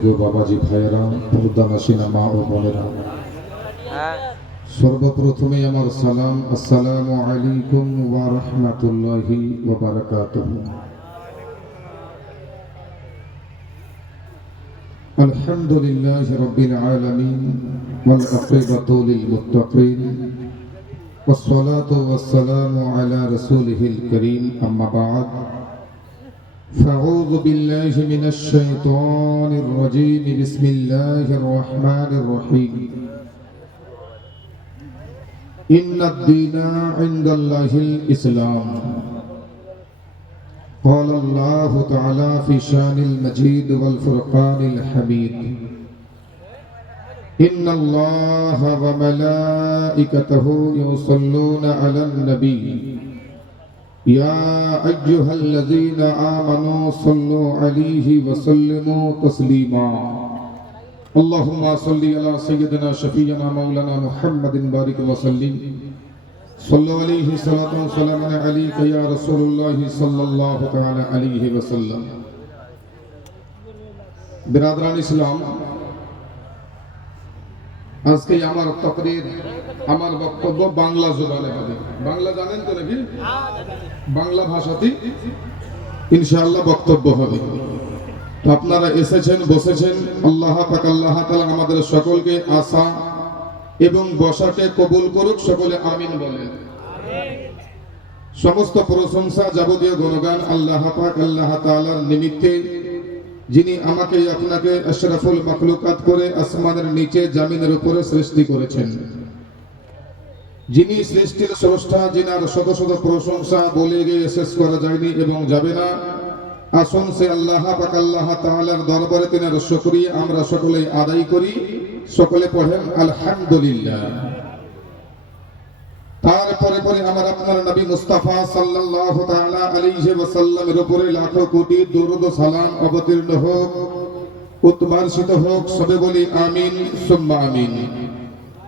বাবাজি ভাইয়েরা, পর্দানাসীনা মা ও বোনেরা, সর্বপ্রথমে আমার সালাম, আসসালামু আলাইকুম ওয়া রাহমাতুল্লাহি ওয়া বারাকাতুহু। আলহামদুলিল্লাহি রাব্বিল আলামিন ওয়াল আকিবাতু লিল মুত্তাকিন ওয়াস সালাতু ওয়াস সালামু আলা রাসূলিহিল কারীম, আম্মা বা'দ। فأعوذ بالله من الشيطان الرجيم. بسم الله الرحمن الرحيم. إن الدين عند الله الإسلام. قال الله تعالى في شان المجيد والفرقان الحميد: إن الله وملائكته يصلون على النبي يا أيها الذين آمنوا صلوا عليه وسلموا تسليما. اللهم صل على سيدنا شفيعنا مولانا محمد بارك وسلم. صلوا عليه صلاة وسلام عليك يا رسول الله صلى الله تعالى عليه وسلم. برادران ইসলাম, আজকে আমার তাকরীর, আমার বক্তব্য বাংলা জবানে হবে। বাংলা জানেন তো নাকি? বাংলা ভাষাতেই ইনশাআল্লাহ বক্তব্য হবে। তো আপনারা এসেছেন, বসেছেন, আল্লাহ পাক আল্লাহ তাআলা আমাদের সকলকে আসা এবং বসাকে কবুল করুক। সকলে আমিন বলেন। সমস্ত প্রশংসা, যাবতীয় গুণগান আল্লাহ পাক আল্লাহ তাআলার নিমিত্তে, যিনি আমাকে আপনাকে আশরাফুল মাখলুকাত করে আসমানের নিচে জমিনের উপরে সৃষ্টি করেছেন, যিনি সৃষ্টির স্রষ্টা, যিনার শত শত প্রশংসা বলে গিয়ে শেষ করা যায়নি এবং যাবে না। আসুন সে আল্লাহ পাক আল্লাহ তাআলার দরবারে তিনার শুকরিয়া আমরা সকলেই আদায় করি। সকলে পড়েন আলহামদুলিল্লাহ। তারপরে পরে আমার আপনার নবী মুস্তাফা সাল্লাল্লাহু তাআলা আলাইহি ওয়াসাল্লামের উপরে লাখো কোটি দরুদ ও সালাম অবতীর্ণ হোক, উৎবর্ষিত হোক। সবে বলি আমিন সুম্মা আমিন।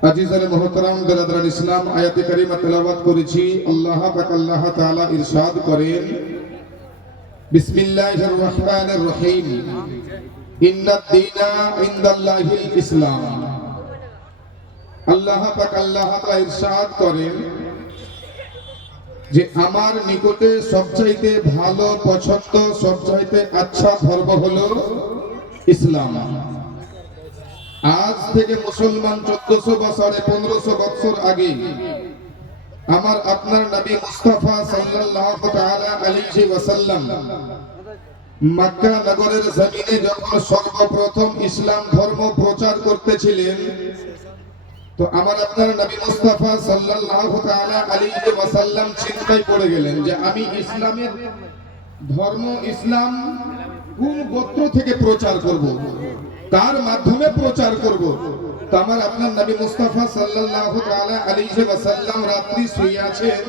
আজিজানে মুহতারাম, বিরাদরান ইসলাম, আয়াতে কারিমা তেলাওয়াত করেছি। আল্লাহ পাক আল্লাহ তাআলা ইরশাদ করেন, বিসমিল্লাহির রহমানির রহিম, ইন্নাদ দীনা ইনদাল্লাহিল ইসলাম। আল্লাহ পাক আল্লাহ তাআলা ইরশাদ করেন যে আমার নিকটে সবচাইতে ভালো, পছন্দ, সবচাইতে আচ্ছা ধর্ম হলো ইসলাম। আজ থেকে মুসলমান 1400 বছর 1500 বছর আগে আমার আপনার নবী মুস্তাফা সাল্লাল্লাহু তাআলা আলাইহি ওয়াসাল্লাম মক্কা নগরের জমিনে যখন সর্বপ্রথম ইসলাম ধর্ম প্রচার করতেছিলেন, তো আমার আপনার নবী মুস্তাফা সাল্লাল্লাহু তাআলা আলাইহি ওয়াসাল্লাম চিন্তায় পড়ে গেলেন যে আমি ইসলামের ধর্ম, ইসলাম কোন গোত্র থেকে প্রচার করব, তার মাধ্যমে প্রচার করব। তো আমার আপনার নবী মুস্তাফা সাল্লাল্লাহু তাআলা আলাইহি ওয়াসাল্লাম রাত্রি শুয়ে আছেন।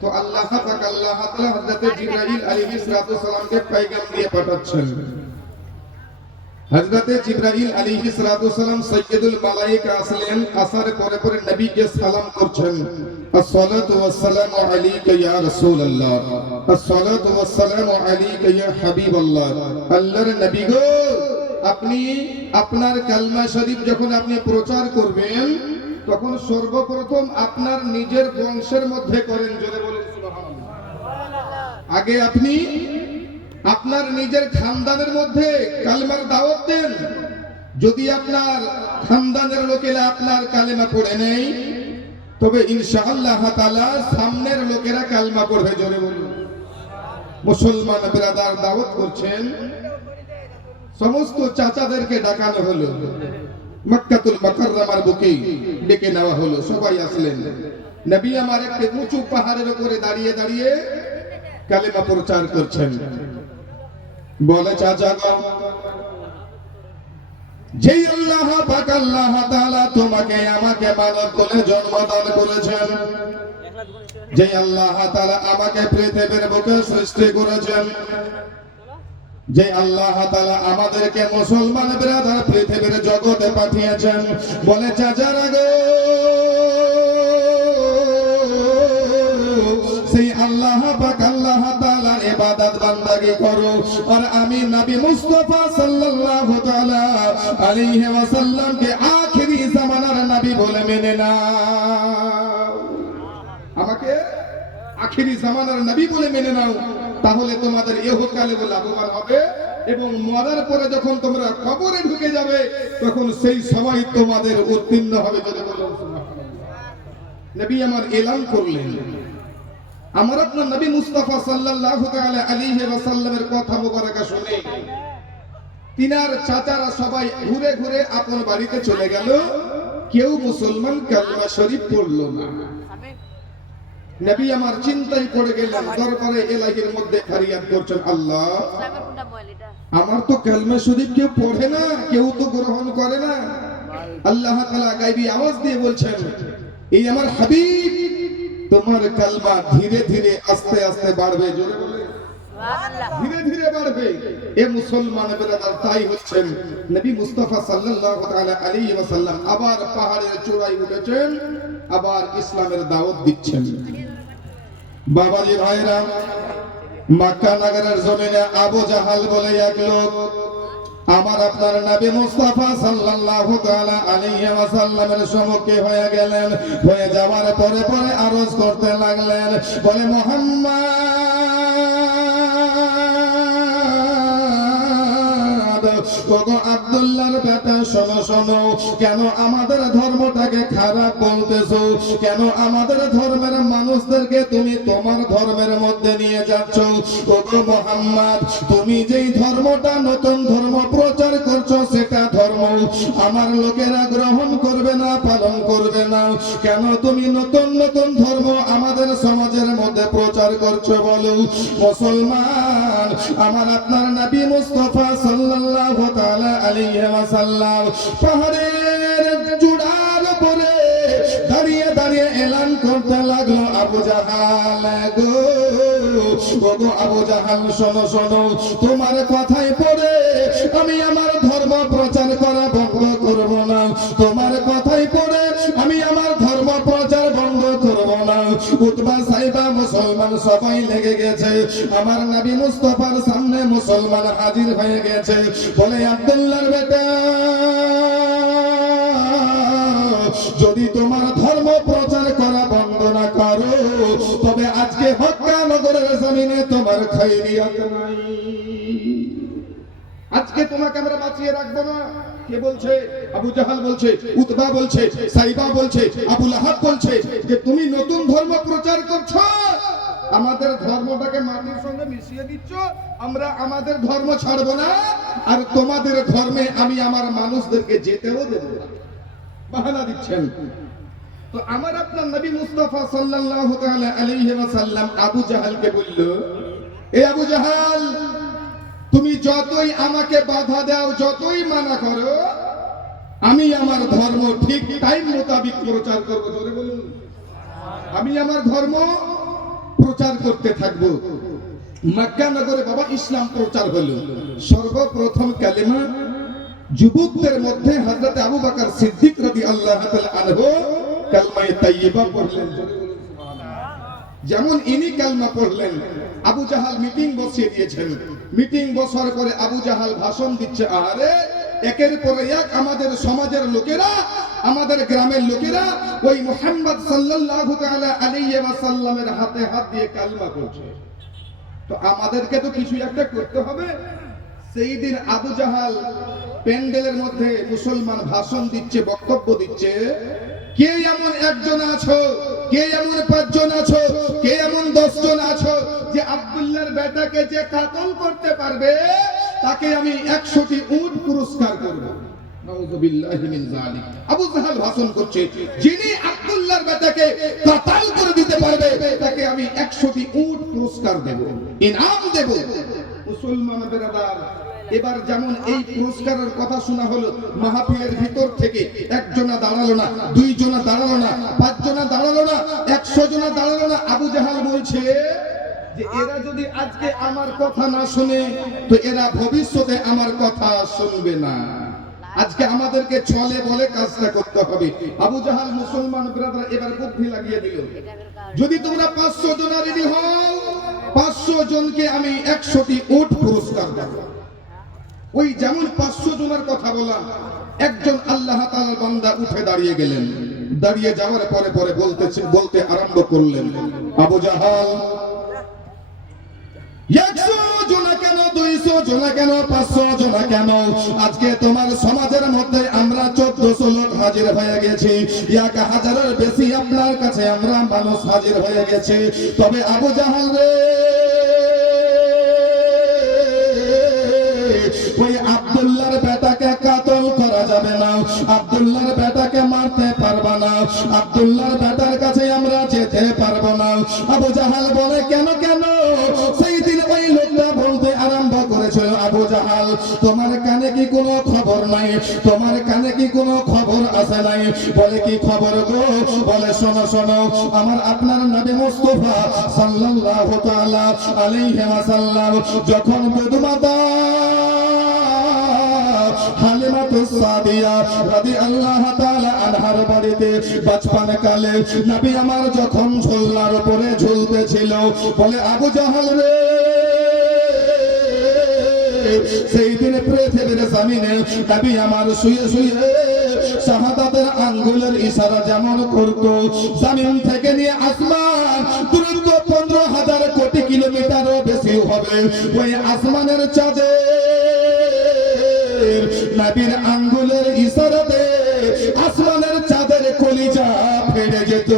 তো আল্লাহ পাক আল্লাহ তাআলা হযরত জিবরাইল আলাইহিস সালামকে পয়গাম দিয়ে পাঠাচ্ছেন। হযরত জিবরাইল আলাইহিস সালাম সাইয়্যিদুল মালায়েকা আসলেন। আসার পরে পরে নবীকে সালাম করছেন, আসসালাতু ওয়াসসালামু আলাইকা ইয়া রাসূলুল্লাহ, আসসালাতু ওয়াসসালামু আলাইকা ইয়া হাবিবাল্লাহ। আল্লাহর নবী গো, আপনি আপনার কালমা শরীফ যখন আপনি প্রচার করবেন, তখন সর্বপ্রথম আপনার নিজের বংশের মধ্যে করেন। জোরে বলেন সুবহানাল্লাহ। আগে আপনি আপনার নিজের খানদানের মধ্যে কালেমার দাওয়াত দেন। যদি আপনার খানদানের লোকেরা আপনার কালেমা পড়ে নেই, তবে ইনশাআল্লাহ তাআলা সামনের লোকেরা কালেমা পড়বে। জোরে বলুন। মুসলমান ব্রাদার দাওয়াত করছেন, সমস্ত চাচাদেরকে ডাকানো হলো, মক্কাতুল মুকাররমার বুকে ডেকে নেওয়া হলো। সবাই আসলেন। নবী আমার একটি উঁচু পাহাড়ের উপরে দাঁড়িয়ে দাঁড়িয়ে কালেমা প্রচার করছেন। বলে, চাচাগণ, যেই আল্লাহ পাক আল্লাহ তাআলা তোমাকে আমাকে মানব কোলে জন্মদান করেছেন, যেই আল্লাহ তাআলা আমাকে পৃথিবীর বুকে সৃষ্টি করেছেন, যে আল্লাহ তাআলা আমাদেরকে মুসলমান ব্রাদার পৃথিবীর জগতে পাঠিয়েছেন, বলে চাচারা গো, সেই আল্লাহ পাক আল্লাহ তাআলার ইবাদত বান্দাগি করো আর আমি নবী মুস্তাফা সাল্লাল্লাহু তাআলা আলাইহি ওয়াসাল্লামকে আখেরি জামানার নবী বলে মেনে নাও। আমাকে আখেরি জামানার নবী বলে মেনে নাও, তাহলে তোমাদের ইহকালে লাভবান হবে এবং মরার পরে যখন তোমরা কবরে ঢুকে যাবে তখন সেই সময় তোমাদের উত্তীর্ণ হবে। যদি বলো নবী আমার এলান করলেন, আমার আপনার নবী মুস্তাফা সাল্লাল্লাহু তাআলা আলাইহি ওয়াসাল্লামের কথা মুবারকা শুনে তিনার চাচারা সবাই ঘুরে ঘুরে আপন বাড়িতে চলে গেল, কেউ মুসলমান কালিমা শরীফ পড়লো না। নবী আমার চিন্তায় পড়ে গেলেন, দরবারে ইলাহির মধ্যে ফরিয়াদ করছেন, আল্লাহ আমার তো কালিমা শরীফ কেউ পড়ে না, কেউ তো গ্রহণ করে না। আল্লাহ তাআলা গায়বী আওয়াজ দিয়ে বলছেন, এই আমার হাবিব তোমার কালমা ধীরে ধীরে আস্তে আস্তে বাড়বে। জোরে বলে ধীরে ধীরে বাড়বে। এ মুসলমান ব্রাদার, তাই হচ্ছেন নবী মুস্তাফা সাল্লাল্লাহু তাআলা আলাইহি ওয়াসাল্লাম আবার পাহাড়ের চূড়ায় উঠেছেন, আবার ইসলামের দাওয়াত দিচ্ছেন। বাবাজি ভাইরা, মক্কা নগরের জমিনে আবু জাহাল বলে এক লোক আমার আপনার নবী মুস্তাফা সাল্লাল্লাহু তাআলা আলাইহি ওয়াসাল্লামের সম্মুখে হয়ে গেলেন। হয়ে যাওয়ার পরে পরে আরজ করতে লাগলেন, বলে ওগো আব্দুল্লাহর বেটা, শোনো শোনো, কেন আমাদের ধর্মটাকে খারাপ বলতেছো? কেন আমাদের ধর্মের মানুষদেরকে তুমি তোমার ধর্মের মধ্যে নিয়ে যাচ্ছ? ওগো মুহাম্মদ, তুমি যেই ধর্মটা নতুন ধর্ম প্রচার করছো সেটা ধর্ম আমার লোকেরা গ্রহণ করবে না, পালন করবে না। কেন তুমি নতুন নতুন ধর্ম আমাদের সমাজের মধ্যে প্রচার করছো বলো? মুসলমান, আমার আপনার নবী মুস্তাফা সাল্লাল্লাহু তাআলা আলাইহি ওয়াসাল্লাম পাহাড়ের চূড়ার উপরে দাঁড়িয়ে দাঁড়িয়ে এলান করতে লাগলো, আবু জাহাল গো, ওগো আবু জাহাল, শোনো শোনো, তোমার কথাই পড়ে আমি আমার ধর্ম প্রচার করা বন্ধ করব না। তোমার কথাই পড়ে আমি আমার ধর্ম প্রচার বন্ধ করব না। উতবা সাইবা মুসলমান সবাই লেগে গেছে, আমার নবী মুস্তাফার সামনে মুসলমান হাজির হয়ে গেছে। বলে আব্দুল্লাহর বেটা, যদি তোমার ধর্ম প্রচার করা বন্ধ না করো তবে আজকে মক্কা নগরের জমিনে তোমার খায়রিয়াত নাই। আজকে তোমাকে আমরা বাঁচিয়ে রাখবো না। কে বলছে? আবু জাহাল বলছে, উতবা বলছে, সাইবা বলছে, আবু লাহাব বলছে যে তুমি নতুন ধর্ম প্রচার করছো, আমাদের ধর্মটাকে মাটির সঙ্গে মিশিয়ে দিচ্ছ, আমরা আমাদের ধর্ম ছাড়বো না, আর তোমাদের ধর্মে আমি আমার মানুষদেরকে যেতেও দেব না। বাহানা দিচ্ছেন। তো আমার আপনার নবী মুস্তাফা সাল্লাল্লাহু তাআলা আলাইহি ওয়াসাল্লাম আবু জাহালকে বলল, এ আবু জাহাল, তুমি যতই আমাকে বাধা দাও, যতই মানা করো, আমি আমার ধর্ম ঠিক টাইম মোতাবেক প্রচার করব। জোরে বলুন, আমি আমার ধর্ম প্রচার করতে থাকব। মক্কা নগরে বাবা ইসলাম প্রচার হলো। সর্বপ্রথম কালেমা যুবকদের মধ্যে হযরত আবু বকর সিদ্দিক রাদিয়াল্লাহু তাআলা আনহু কালমায়ে তাইয়্যিবা পড়লেন। যেমন ইনি কালমা পড়লেন, আবু জাহাল মিটিং বসিয়ে দিয়েছেন। মিটিং বসার পরে আবু জাহাল ভাষণ দিচ্ছে, আরে একের পর এক আমাদের সমাজের লোকেরা, আমাদের গ্রামের লোকেরা ওই মুহাম্মদ সাল্লাল্লাহু তাআলা আলাইহি ওয়াসাল্লামের হাতে হাত দিয়ে কালমা পড়ছে, তো আমাদেরকে তো কিছু একটা করতে হবে। সেই দিন আবু জাহাল প্যান্ডেলের মধ্যে মুসলমান ভাষণ দিচ্ছে, বক্তব্য দিচ্ছে, কে এমন একজন আছো, কে এমন পাঁচজন আছো, কে এমন 10 জন আছো যে আব্দুল্লাহর বেটাকে যে কাতল করতে পারবে তাকে আমি 100টি উট পুরস্কার করব। নাউযুবিল্লাহি মিন যালিক। আবু জাহাল ভাষণ করছে, যিনি আব্দুল্লাহর বেটাকে কাতল করে দিতে পারবে তাকে আমি 100টি উট পুরস্কার দেব, ইনাম দেব। মুসলমান ব্রাদার, এবার যেমন এই পুরস্কারের কথা শোনা হলো, মাহফিলের ভিতর থেকে একজনা দাঁড়ালো না, দুইজনা দাঁড়ালো না, পাঁচজনা দাঁড়ালো না, 100 জনা দাঁড়ালো না। আবু জাহাল বলছে যে এরা যদি আজকে আমার কথা না শুনে তো এরা ভবিষ্যতে আমার কথা শুনবে না। আজকে আমাদেরকে চলে বলে কাজটা করতে হবে। আবু জাহাল মুসলমান ব্রাদার এবার বুদ্ধি লাগিয়ে দিল, যদি তোমরা 500 জনা রেডি হও 500 জনকে আমি 100টি উট পুরস্কার দেব। ওই যেমন 500 জনের কথা বললাম, একজন আল্লাহ তাআলার বান্দা উঠে দাঁড়িয়ে গেলেন। দাঁড়িয়ে যাওয়ার পরে পরে বলতে আরম্ভ করলেন, আবু জাহাল, 100 জন কেন, 200 জন কেন, 500 জন কেন? আজকে তোমার সমাজের মধ্যে আমরা 1400 লোক হাজির হয়ে গেছি, 1000-এর বেশি আপনার কাছে আমরা মানুষ হাজির হয়ে গেছে। তবে আবু জাহাল রে, ওই আব্দুল্লাহর বেটাকে কাতল করা যাবে না, আব্দুল্লাহর বেটাকে মারতে পারবা না, আব্দুল্লাহর বেটার কাছে আমরা যেতে পারবো না। আবু জাহাল বলে, কেন কেন? সেই দিন ওই লোকটা বলতে আরম্ভ করেছিল, আবু জাহাল, তোমার কানে কি কোনো খবর নাই? তোমার কানে কি কোনো খবর আসে নাই? বলে, কি খবর গো? বলে, শোনো শোনো, আমার আপনার নবী মুস্তাফা সাল্লাল্লাহু তাআলা আলাইহি ওয়াসাল্লাম যখন বদুমাতা হালিমাতুস সাদিয়া রাদিয়াল্লাহু তাআলা আনহার বাড়িতে বাচপান কালে নবী আমার যখন ঝোলার উপরে ঝুলতেছিল, বলে, আবু জাহাল রে, সেই দিন পৃথিবীর জমিনে নবী আমার শুয়ে শুয়ে শাহাদাতের আঙ্গুলের ইশারা যেমন করতো, জমিন থেকে নিয়ে আসমান দূরত্ব 15,000 কোটি কিলোমিটারও বেশি হবে, ওই আসমানের চাঁদে নবীর আঙ্গুলের ইশারাতে আসমানের চাঁদের কলিজা ফেটে যেত।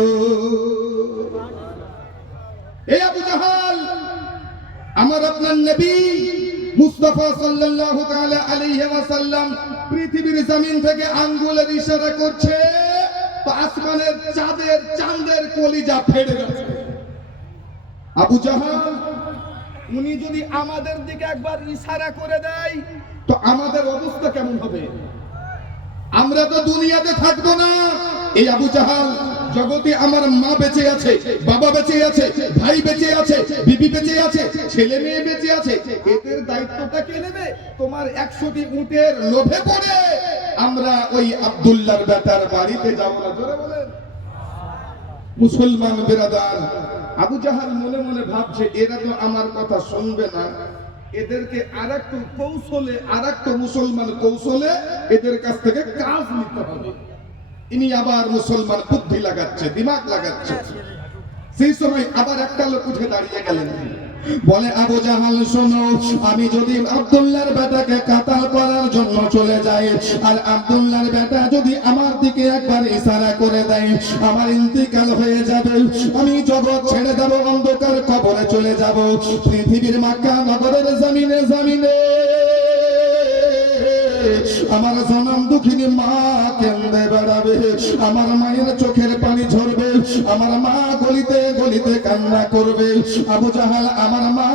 এই আবু জাহাল, আমার আপনার নবী মুস্তাফা সাল্লাল্লাহু তাআলা আলাইহি ওয়াসাল্লাম পৃথিবীর জমিন থেকে আঙ্গুলের ইশারা করছে, তো আসমানের চাঁদের কলিজা ফেটে যাচ্ছে। আবু জাহাল, উনি যদি আমাদের দিকে একবার ইশারা করে দেয় তো আমাদের অবস্থা কেমন হবে? আমরা তো দুনিয়াতে থাকবো না। এই আবু জাহাল, জগতে আমার মা বেঁচে আছে, বাবা বেঁচে আছে, ভাই বেঁচে আছে, বিবি বেঁচে আছে, ছেলে মেয়ে বেঁচে আছে, এদের দায়িত্বটা কে নেবে? তোমার 100টি উটের লোভে পড়ে আমরা ওই আব্দুল্লাহর বেটার বাড়িতে যাব না? জোরে বলেন। মুসলমান বিরাদার, আবু জাহাল মনে মনে ভাবছে, এরা তো আমার কথা শুনবে না, এদেরকে আরেকটু কৌশলে, আরেকটু মুসলমান কৌশলে এদের কাছ থেকে কাজ নিতে হবে। ইনি আবার মুসলমান বুদ্ধি লাগাচ্ছে, দিমাগ লাগাচ্ছে। সেই সময় আবার একটা লোক উঠে দাঁড়িয়ে গেলেন, বলে, আবু জাহাল শোনো, আমি যদি আব্দুল্লাহর বেটাকে কাতাল করার জন্য চলে যাই, আর আব্দুল্লাহর বেটা যদি আমার দিকে একবার ইশারা করে দেয়, আমার ইন্তিকাল হয়ে যাবে, আমি জগৎ ছেড়ে দেব, অন্ধকার কবরে চলে যাব, পৃথিবীর মক্কা নগরের জমিনে জমিনে আমার জনম দুঃখিনী মা কেঁদে বেড়াবে, আমার মায়ের চোখের পানি ঝরবে, আমার মা গলিতে গলিতে কান্না করবে। আবু জাহাল, আমার মা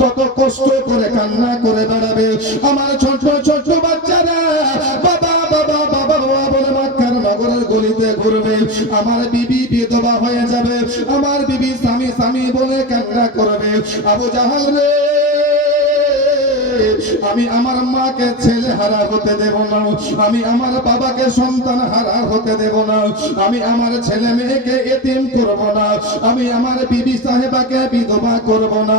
কত কষ্ট করে কান্না করে বেড়াবে, আমার ছোট ছোট বাচ্চারা বাবা বাবা বাবা বাবা বলে মক্কার নগরের গলিতে ঘুরবে, আমার বিবি বিধবা হয়ে যাবে, আমার বিবি স্বামী স্বামী বলে কান্না করবে। আবু জাহাল রে, আমি আমার মাকে ছেলে হারা হতে দেব না, আমি আমার বাবাকে সন্তান হারা হতে দেব না, আমি আমার ছেলে মেয়েকে এতিম করব না, আমি আমার বিবি সাহেবাকে বিধবা করব না।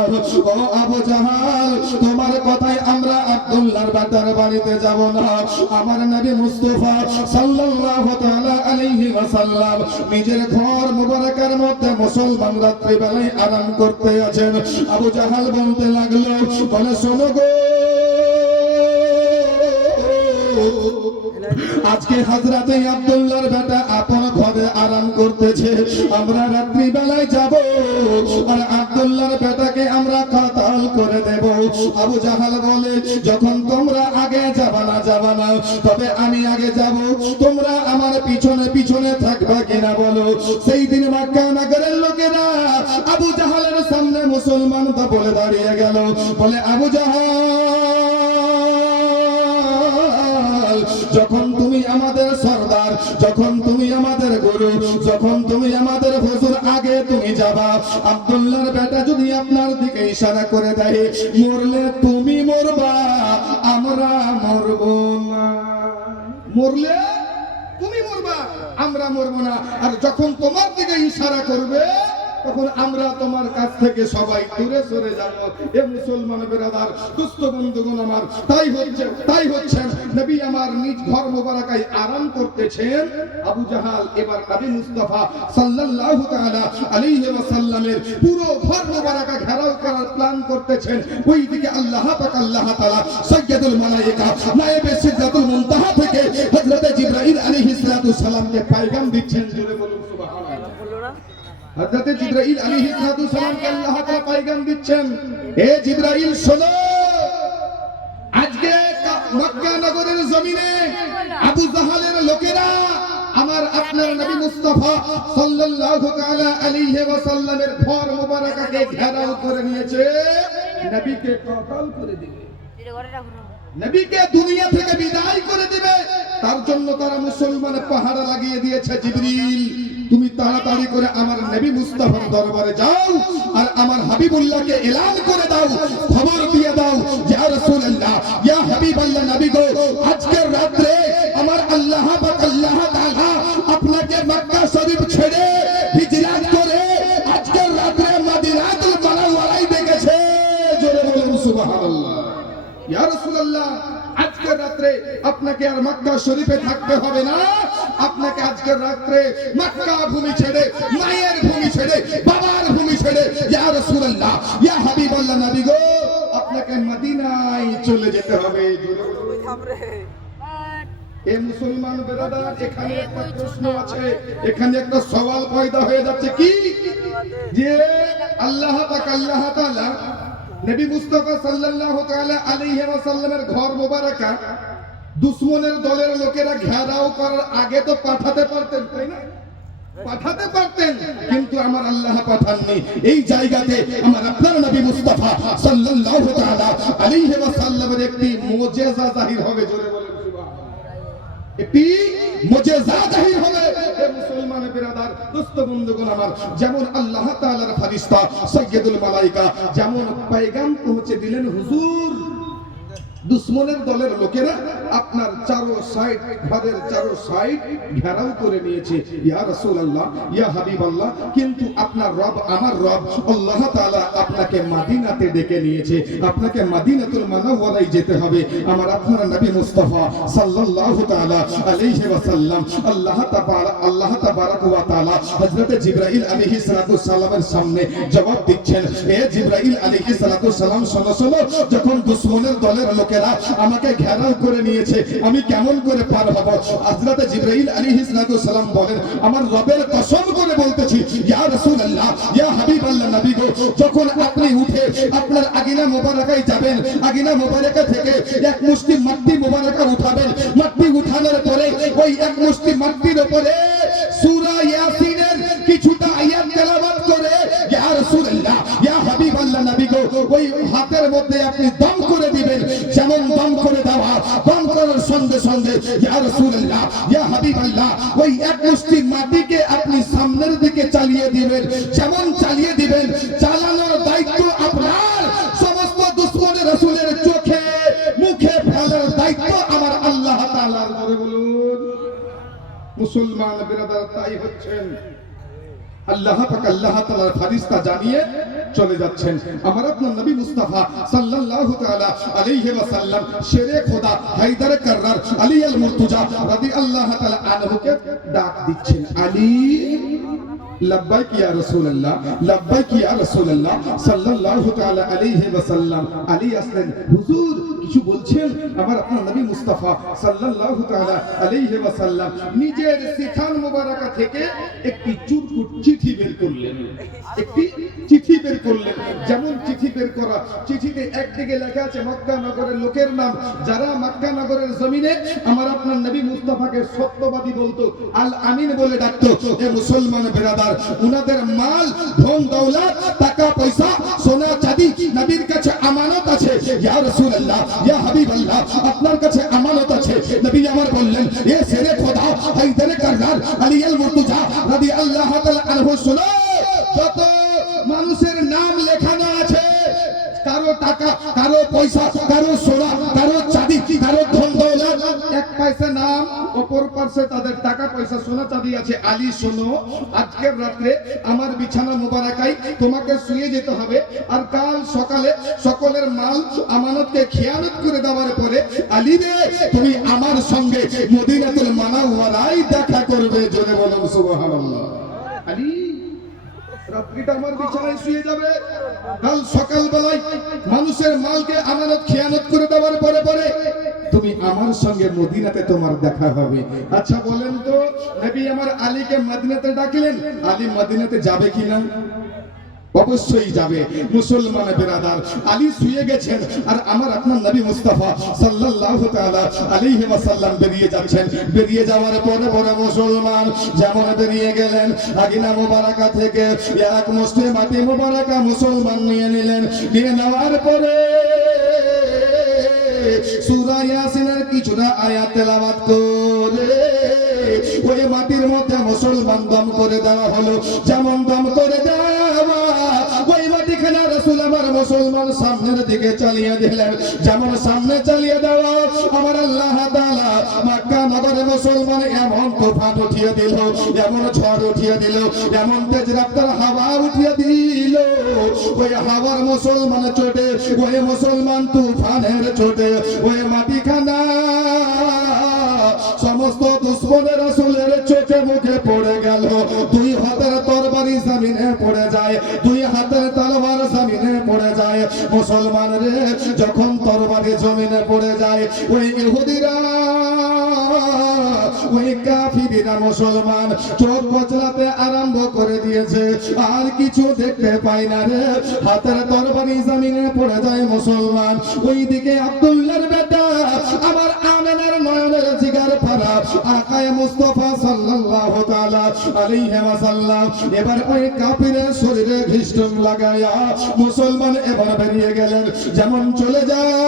ও আবু জাহাল, তোমার কথায় আমরা আব্দুল্লাহর বেটার বাড়িতে যাব না। আমার নবী মুস্তাফা সাল্লাল্লাহু তাআলা আলাইহি ওয়াসাল্লাম নিজের ঘর মুবারকের মধ্যে মুসলমান রাত্রি বেলায় আরাম করতে আছেন। আবু জাহাল বলতে লাগলো, বলে, শোনো গো, আজকে হযরতে আব্দুল্লাহর বেটা আপন ঘরে আরাম করতেছে, আমরা রাত্রি বেলায় যাব আর আব্দুল্লাহর বেটাকে আমরা কাতাল করে দেব। আবু জাহাল বলে, যখন তোমরা আগে যাবা না তবে আমি আগে যাব, তোমরা আমার পিছনে পিছনে থাকবা কিনা বলো। সেই দিন মক্কা নগরের লোকেরা আবু জাহালের সামনে মুসলমান তো বলে দাঁড়িয়ে গেল, বলে, আবু জাহাল, যখন তুমি আমাদের সরদার, যখন তুমি আমাদের গুরু, যখন তুমি আমাদের হুজুর, আগে তুমি যাবা। আব্দুল্লাহর বেটা যদি আপনার দিকে ইশারা করে দেয়, মরলে তুমি মরবা, আমরা মরব না। মরলে তুমি মরবা, আমরা মরব না। আর যখন তোমার দিকে ইশারা করবে, তখন আমরা তোমার কাছ থেকে সবাই দূরে সরে যাব। এ মুসলমান বিরাদার, দুস্থ বন্ধুগণ আমার, তাই হচ্ছে নবী আমার নিজ ঘর মোবারকায় আরাম করতেছেন। আবু জাহাল এবার নবী মুস্তাফা সাল্লাল্লাহু তাআলা আলাইহি ওয়াসাল্লামের পুরো ঘর মোবারকা ঘেরাও করার প্ল্যান করতেছেন। ওইদিকে আল্লাহ পাক আল্লাহ তাআলা সাইয়্যিদুল মালায়েকা নায়েবে সিদরাতুল মুনতাহা থেকে হযরত জিবরাইল আলাইহিস সালামকে পয়গাম দিচ্ছেন। জোরে বলুন সুবহানাল্লাহ। হযরত জিবরাইল আলাইহিস সালামকে আল্লাহ তাআলা পয়গাম দিচ্ছেন, হে জিবরাইল শোনো, আজকে মক্কা নগরের জমিনে আবু জাহালের লোকেরা আমার আপনার নবী মুস্তাফা সাল্লাল্লাহু তাআলা আলাইহি ওয়াসাল্লামের ঘর মোবারকাকে ঘেরাও করে নিয়েছে, নবীকে কতল করে দিবে, নবীকে দুনিয়া থেকে বিদায় করে দিবে। তার জন্য তারা মুসলমানের পাহারা লাগিয়ে দিয়েছে। জিবরিল, তুমি তাড়াতাড়ি করে আমার নবী মুস্তাফার দরবারে যাও আর আমার হাবিবুল্লাহকে এলান করে দাও, খবর দিয়ে দাও, ইয়া রাসূলুল্লাহ, ইয়া হাবিবাল্লাহ, নবী গো, আজকের রাতে আমার আল্লাহ পাক আল্লাহ তাআলা আপনাকে মক্কা শরীফ ছেড়ে হিজরত করে আজকের রাতে মদিনাতুল মুনাওয়ারায় ডেকেছে। জোরে বলুন সুবহানাল্লাহ। ইয়া রাসূলুল্লাহ, আজকের রাতে আপনাকে আর মক্কা শরীফে থাকতে হবে না, আপনাকে আজকের রাতে মক্কা ভূমি ছেড়ে, মায়ের ভূমি ছেড়ে, বাবার ভূমি ছেড়ে, ইয়া রাসূলুল্লাহ, ইয়া হাবিবাল্লাহ, নবী গো, আপনাকে মদিনায় চলে যেতে হবে। এ মুসলমান ব্রাদার, এখানে একটা প্রশ্ন আছে, এখানে একটা সওয়াল পয়দা হয়ে যাচ্ছে, কি যে আল্লাহ পাক আল্লাহ তাআলা নবী মুস্তাফা সাল্লাল্লাহু তাআলা আলাইহি ওয়াসাল্লামের ঘর মোবারকা দুশমনের দলের লোকেরা ঘেরাও করার আগে তো পাঠাতে পারতেন, তাই না? পাঠাতে পারতেন, কিন্তু আমার আল্লাহ পাঠাননি। এই জায়গাতে আমার আপনার নবী মুস্তাফা সাল্লাল্লাহু তাআলা আলাইহি ওয়াসাল্লামের একটি মুজিজা জাহির হবে। জোরে বলেন সুবহানাল্লাহ। একটি মুজিজা জাহির হবে। হে মুসলমান বিরাদার, দোস্ত বন্ধুগণ আমার, যেমন আল্লাহ তাআলার ফেরেশতা সাইয়্যিদুল মালায়েকা যেমন পয়গাম পৌঁছে দিলেন, হুজুর দুশমনের দলের লোকেরা আপনার চারো সাইড, ঘরের চারো সাইড ঘেরাও করে নিয়েছে, ইয়া রাসূলুল্লাহ, ইয়া হাবিবাল্লাহ, কিন্তু আপনার রব, আমার রব আল্লাহ তাআলা আপনাকে মদিনাতে ডেকে নিয়েছে, আপনাকে মদিনাতুল মুনাওয়ারায় যেতে হবে। আমার আপনার নবী মুস্তাফা সাল্লাল্লাহু তাআলা আলাইহি ওয়াসাল্লাম আল্লাহ তাবারাক ওয়া তাআলা হযরত জিবরাইল আলাইহিস সালামের সামনে জবাব দিচ্ছেন, হে জিবরাইল আলাইহিস সালাম, শোনো শোনো, যখন দুশমনের দলের লোকেরা আমাকে ঘেরাও করে নিয়েছে, আমি কেমন করে পার হব? হযরত জিবরাইল আলাইহিস সালাম বলেন, আমার রবের কসম করে বলতেছি, ইয়া রাসূলুল্লাহ, ইয়া হাবিবাল্লাহ, নবী গো, যখন আপনি উঠে আপনার আগিনা মোবারকায় যাবেন, আগিনা মোবারকা থেকে এক মুষ্টি মাটি মোবারকা উঠাবেন, মাটি উঠানোর পরে ওই এক মুষ্টি মাটির উপরে সূরা ইয়াসিনের কিছুটা আয়াত তেলাওয়াত করে, ইয়া রাসূলুল্লাহ, ইয়া হাবিবাল্লাহ, নবী গো, ওই হাতের মধ্যে আপনি দম করে দিবেন, যেমন দম করে দেওয়া, দম করার সঙ্গে সঙ্গে ইয়া রাসূলুল্লাহ, ইয়া হাবিবাল্লাহ, ওই এক মুষ্টি মাটিকে আপনি সামনের দিকে চালিয়ে দিবেন, যেমন চালিয়ে দিবেন, চালানোর দায়িত্ব আপনার, সমস্ত দুশমনের রাসূলের চোখে মুখে ফেলার দায়িত্ব আমার আল্লাহ তাআলার। জোরে বলুন মুসলমান বিরাদার, তাই হচ্ছেন আল্লাহ পাক আল্লাহ তাআলার ফেরেশতা জানিয়ে চলে যাচ্ছেন। আমার আপনার নবী মুস্তাফা সাল্লাল্লাহু তাআলা আলাইহি ওয়াসাল্লাম শেরে খোদা হায়দার কাররার আলী আল মুর্তজা রাদিয়াল্লাহু তাআলা আনহুকে ডাক দিচ্ছেন, আলী, লব্বাইক ইয়া রাসূলুল্লাহ, লব্বাইক ইয়া রাসূলুল্লাহ সাল্লাল্লাহু তাআলা আলাইহি ওয়াসাল্লাম। আলী আসলেন, হুজুর কিছু বলছেন? আমার আপনার নবী মুস্তাফা সাল্লাল্লাহু তাআলা আলাইহি ওয়াসাল্লাম নিজের সিখান মোবারকা থেকে একটি চুরকুট চিঠি বের করলেন, একটি চিঠি বের করলেন। যেমন চিঠি বের করা, চিঠিতে একদিকে লেখা আছে মক্কা নগরের লোকের নাম, যারা মক্কা নগরের জমিনে আমার আপনার নবী মুস্তাফাকে সত্যবাদী বলতো, আল আমিন বলে ডাকতো। এ মুসলমান বিরাদার, উনাদের মাল, ধন দৌলত, টাকা পয়সা, সোনা চাঁদি নবীর কাছে আমানত আছে। ইয়া রাসূলুল্লাহ, ইয়া হাবিবাল্লাহ, আপনার কাছে আমানত আছে। নবী আমার বললেন, এ শেরে খোদা হায়দার কাররার আলী আল মুর্তজা রাদিয়াল্লাহু তাআলা আনহু, শুনো, যত মানুষের নাম লেখানো আছে, কারো টাকা, কারো পয়সা, কারো সোনা, কারো চাঁদি, কারো ধন দৌলত, পয়সা নাম, অপর পাশে তাদের টাকা পয়সা সোনা চাঁদি আছে। আলী শোনো, আজকের রাত্রে আমার বিছানা মোবারকায় তোমাকে শুয়ে যেতে হবে, আর কাল সকালে সকলের মাল আমানতকে খেয়ানত করে দেওয়ার পরে আলী রে তুমি আমার সঙ্গে মদিনাতুল মুনাওয়ারায় দেখা করবে। জোরে বলুন সুবহানাল্লাহ। আলী রাত্রিটা আমার বিছানায় শুয়ে যাবে, কাল সকাল বেলায় মানুষের মালকে আমানত খেয়ানত করে দেওয়ার পরে পরে তুমি আমার সঙ্গে মদিনাতে তোমার দেখা হবে। আচ্ছা বলেন তো, নবী আমার আলীকে মদিনাতে ডাকলেন, আলী মদিনাতে যাবে কিনা? অবশ্যই যাবে। মুসলমান বেরাদার, আলী শুয়ে গেছেন আর আমার আপনার নবী মুস্তাফা সাল্লাল্লাহু তাআলা আলাইহি ওয়াসাল্লাম বেরিয়ে যাচ্ছেন। বেরিয়ে যাওয়ার পরে পরে মুসলমান যেমন বেরিয়ে গেলেন, আগিনা মোবারকা থেকে এক মুষ্টি মাটি মোবারকা মুসলমান নিয়ে নিলেন। নিয়ে নেওয়ার পরে সূরা ইয়াসিনের কিছুটা আয়াত তেলাওয়াত করে ওই মাটির মধ্যে মুসলমান দম করে দেওয়া হলো। যেমন দম করে দেওয়া ওই মাটিখানা রাসূল আমার মুসলমান সামনের দিকে চালিয়ে দিলেন। যেমন সামনে চালিয়ে দেওয়া আমার আল্লাহ তাআলা মক্কা নগরে মুসলমান এমন তুফান উঠিয়ে দিল, এমন ঝড় উঠিয়ে দিল, এমন তেজ রাফতার হাওয়া উঠিয়ে দিল। ওই হাওয়ার মুসলমান চোটে, ওই মুসলমান তুফানের চোটে ওই মাটিখানা সমস্ত দুশ্মনের রাসূলের চোখে মুখে পড়ে গেল। দুই হাতের তরবারি জমিনে পড়ে যায়, দুই হাতের তলোয়ার জমিনে পড়ে যায়। মুসলমান রে যখন তরবারি জমিনে পড়ে যায়, ওই ইহুদিরা ওই কাফিররা মুসলমান চোখ কচলাতে আরম্ভ করে দিয়েছে, আর কিছু দেখতে পাই না রে। হাতের তরবারি জমিনে পড়ে যায় মুসলমান। ওইদিকে আব্দুল্লাহর বেটা আমার আমেনার নয়নের জিগার ফারা আকায়ে মুস্তাফা সাল্লাল্লাহু তাআলা আলাইহি ওয়াসাল্লাম এবার ওই কাফিরের শরীরে ঘিষ্টন লাগায়া মুসলমান এবার বেরিয়ে গেলেন। যেমন চলে যায়,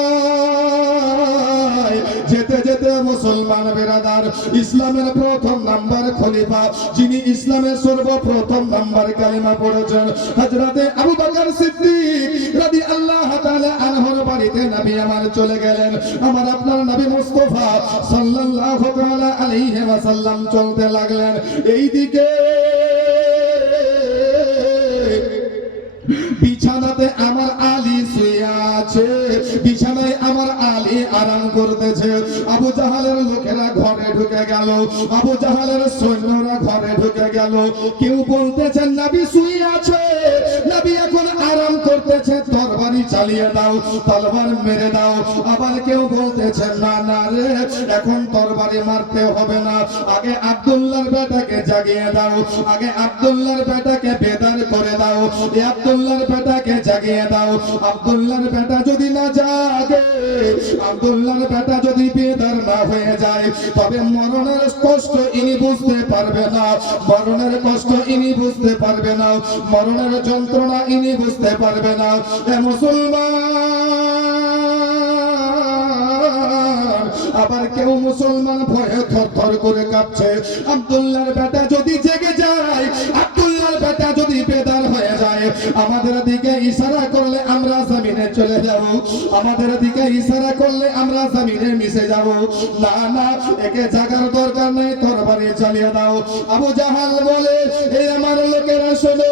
যেতে যেতে মুসলমান বেরাদার ইসলামের প্রথম নাম্বার খলিফা, যিনি ইসলামের সর্বপ্রথম নাম্বার কালিমা পড়েছেন, হযরতে আবু বকর সিদ্দিক রাদিয়াল্লাহু তাআলা আনহুর বাড়িতে নবী আমার চলে গেলেন। আমার আপনার নবী মুস্তাফা সাল্লাল্লাহু তাআলা আলাইহি ওয়াসাল্লাম চলতে লাগলেন। এইদিকে বিছানাতে আমার আলী শুয়ে আছে, বিছানায় আমার আলী আরাম করতেছে। আবু জাহালের লোকেরা ঘরে ঢুকে গেল, আবু জাহালের সৈন্যরা ঘরে ঢুকে গেল। কেউ বলতেছেন নবী শুয়ে আছে, নবী এখন আরাম করতেছে, তরবারি চালিয়ে দাও, তরবার মেরে দাও। আবার কেউ বলতেছেন না না রে, এখন তরবারি মারতে হবে না, আগে আব্দুল্লাহর বেটাকে জাগিয়ে দাও, আগে আব্দুল্লাহর বেটাকে বেদার করে দাও, আব্দুল্লাহর বেটাকে জাগিয়ে দাও। আব্দুল্লাহর বেটা যদি না জাগে, আব্দুল্লাহর বেটা যদি বেদার না হয়ে যায়, তবে মরণের কষ্ট ইনি বুঝতে পারবে না, মরণের কষ্ট ইনি বুঝতে পারবে না, মরণের যন্ত্রণা ইনি বুঝতে পারবে না। এ মুসলমান, আবার কেউ মুসলমান ভয়ে থরথর করে কাঁপছে। আব্দুল্লাহর বেটা যদি জেগে যায়, আব্দুল্লাহর বেটা যদি বেদার হয়ে যায়, আমাদের দিকে ইশারা করলে আমরা জমিনে চলে যাব, আমাদের দিকে ইশারা করলে আমরা জমিনে মিশে যাব। না না, একে জাগার দরকার নেই, তরবারি চালিয়ে দাও। আবু জাহাল বলে, এই আমার লোকেরা শোনো,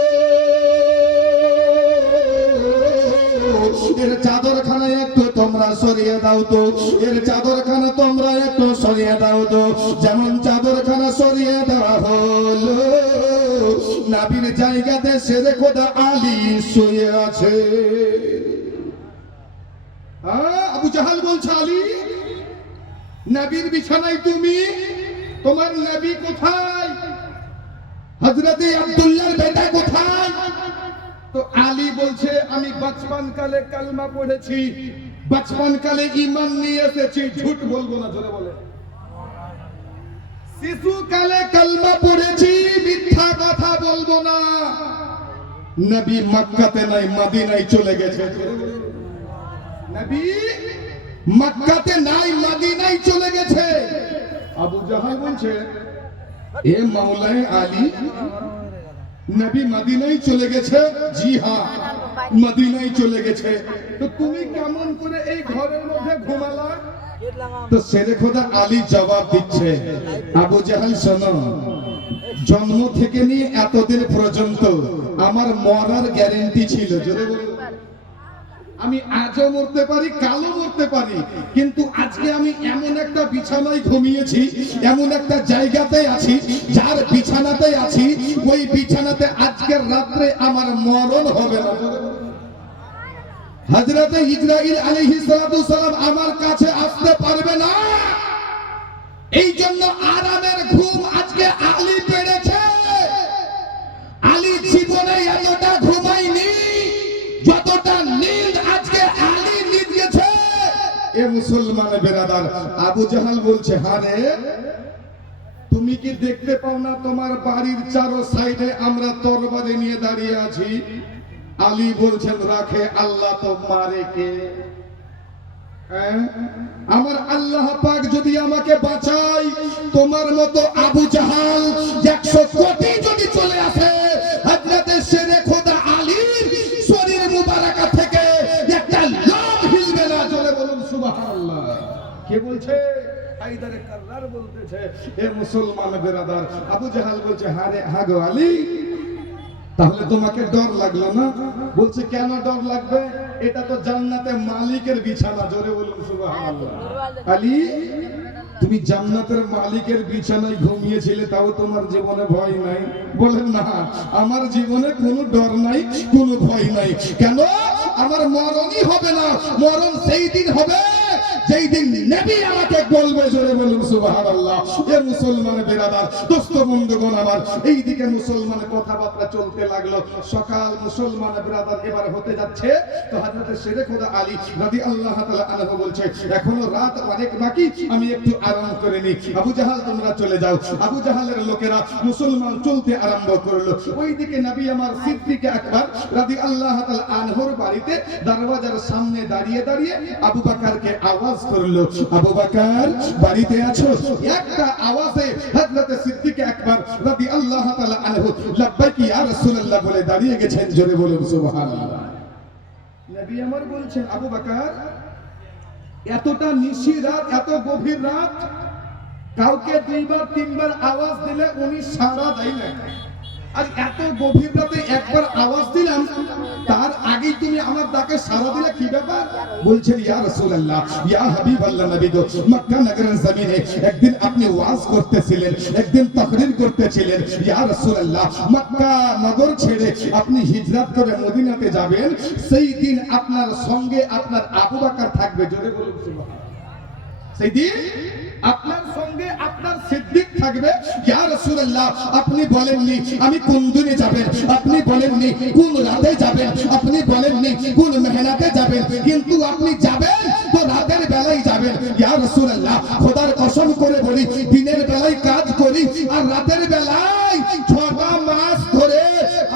এর চাদরখানা একটু তোমরা সরিয়ে দাও তো, এর চাদরখানা তোমরা একটু সরিয়ে দাও তো। যেমন চাদরখানা সরিয়ে দেওয়া হলো, নবীর জায়গাতে শেরে খোদা আলী শুয়ে আছে। আবু জাহাল বলছে, আলী নবীর বিছানায় তুমি, তোমার নবী কোথায়? হযরতে আব্দুল্লাহর বেটা কোথায়? তো আলী বলছে, আমি বচপন কালে কালমা পড়েছি, বচপন কালে ঈমান নিয়ে এসেছি, ঝুট বলবো না, জোরে বলে। শিশু কালে কালমা পড়েছি, মিথ্যা কথা বলবো না। নবী মক্কাতে নাই, মদিনায় চলে গেছে। নবী মক্কাতে নাই, মদিনায় চলে গেছে। আবু জাহাল বলছে, এ মাওলায়ে আলী, নবী মদিনায় চলে গেছে? জি হ্যাঁ, মদিনায় চলে গেছে। তো তুমি কেমন করে এই ঘরের মধ্যে ঘুমালা? তো শেরে খোদা আলী জবাব দিচ্ছে, আবু জাহেল শোনো, জন্ম থেকে নিয়ে এতদিন পর্যন্ত আমার মরার গ্যারেন্টি ছিল। জোরে বলুন। আমি আজও মরতে পারি, কালও মরতে পারি, কিন্তু আজকে আমি এমন একটা বিছানায় ঘুমিয়েছি, এমন একটা জায়গাতে আছি, যার বিছানাতে আছি ওই বিছানাতে আজকের রাত্রে আমার মরণ হবে না। হযরতে ইসরাঈল আলাইহিস সালাম আমার কাছে আসতে পারবে না, এই জন্য আরামের ঘুম আজকে আলী পেড়েছে। আলী জীবনে এতটা ঘুমায়নি যতটা নিদ আজকে আলী নিয়েছে। এ মুসলমান বেরাদার, আবু জাহাল বলছে, হারে তুমি কি দেখতে পাও না তোমার বাড়ির চারো সাইডে আমরা তরবারি নিয়ে দাঁড়িয়ে আছি? আলী বলছেন, রাখে আল্লাহ তো মারে কে? আমার আল্লাহ পাক যদি আমাকে বাঁচায়, তোমার মতো আবু জাহাল 100 কোটি যদি চলে আসে, হযরতে শেরে খোদা আলীর শরীর মুবারাকা থেকে একটা লোম হিলবে না। জোরে বলুন সুবহানাল্লাহ। কে বলছে? হায়দারে কাররার বলতেছে। এ মুসলমান বেরাদার, আবু জাহাল বলছে, হারে হাগো আলী, তাহলে তোমাকে ডর লাগলো না? বলছে, কেন ডর লাগবে? এটা তো জান্নাতে মালিকের বিছানা। জোরে বলুন সুবহানাল্লাহ। আলী, তুমি জান্নাতের মালিকের বিছানায় ঘুমিয়েছিলে, তাও তোমার জীবনে ভয় নাই? বলেন না, আমার জীবনে কোনো ডর নাই, কোনো ভয় নাই। কেন? আমার মরণই হবে না। মরণ সেই দিন হবে যেই দিন নবী আমাকে বলবে। জোরে বলুন সুবহানাল্লাহ। এ মুসলমান বেরাদার, দোস্ত বন্ধুগণ আমার, এইদিকে মুসলমানের কথাবার্তা চলতে লাগলো। সকাল মুসলমান বেরাদার এবার হতে যাচ্ছে। তো হযরত শেরে খোদা আলী রাদিয়াল্লাহু তাআলা আনহু বলছে, এখনো রাত অনেক বাকি, আমি একটু আরাম করে নিই। আবু জাহাল তোমরা চলে যাও। আবু জাহালের লোকেরা মুসলমান চলতে আরম্ভ করলো। ওইদিকে নবী আমার সিদ্দিক আকবর রাদিয়াল্লাহু তাআলা আনহুর বাড়িতে দরওয়াজার সামনে দাঁড়িয়ে দাঁড়িয়ে আবু বকরকে আওয়াজ করলো, আবু বকর বাড়িতে আছো? একটা আওয়াজে হযরত সিদ্দিক আকবর রাদিয়াল্লাহু তাআলা আনহু লাব্বাইক ইয়া রাসূলুল্লাহ বলে দাঁড়িয়ে গেছেন। জোরে বলুন সুবহানাল্লাহ। নবী আমার বলছেন, আবু বকর, এতটা নিশি রাত, এত গভীর রাত, কাউকে দুইবার তিনবার আওয়াজ দিলে উনি সাড়া দেয় না, আর এত গভীর রাতে একবার আওয়াজ দিলাম, তার আগেই তুমি আমার ডাকে সাড়া দিলে, কি ব্যাপার? বলছেন, ইয়া রাসূলুল্লাহ, ইয়া হাবিবাল্লাহ, নবী গো, মক্কা নগরের জমিনে একদিন আপনি ওয়াজ করতেছিলেন, একদিন তাকরীর করতেছিলেন। ইয়া রাসূলুল্লাহ, মক্কা নগর ছেড়ে আপনি হিজরত করে মদিনাতে যাবেন, সেই দিন আপনার সঙ্গে আপনার আবু বকর থাকবে। জোরে বলুন সুবহানাল্লাহ। সেই দিন আপনার সঙ্গে আপনার সিদ্দিক থাকবে। ইয়া রাসূলুল্লাহ, আপনি বলেননি আমি কোন দিনে যাবেন, আপনি বলেননি কোন রাতে যাবেন, আপনি বলেননি কোন মেহনতে যাবেন, কিন্তু আপনি যাবেন তো রাতের বেলায় যাবেন। ইয়া রাসূলুল্লাহ, খোদার কসম করে বলি, দিনের বেলায় কাজ করি আর রাতের বেলায় 6টা মাস ধরে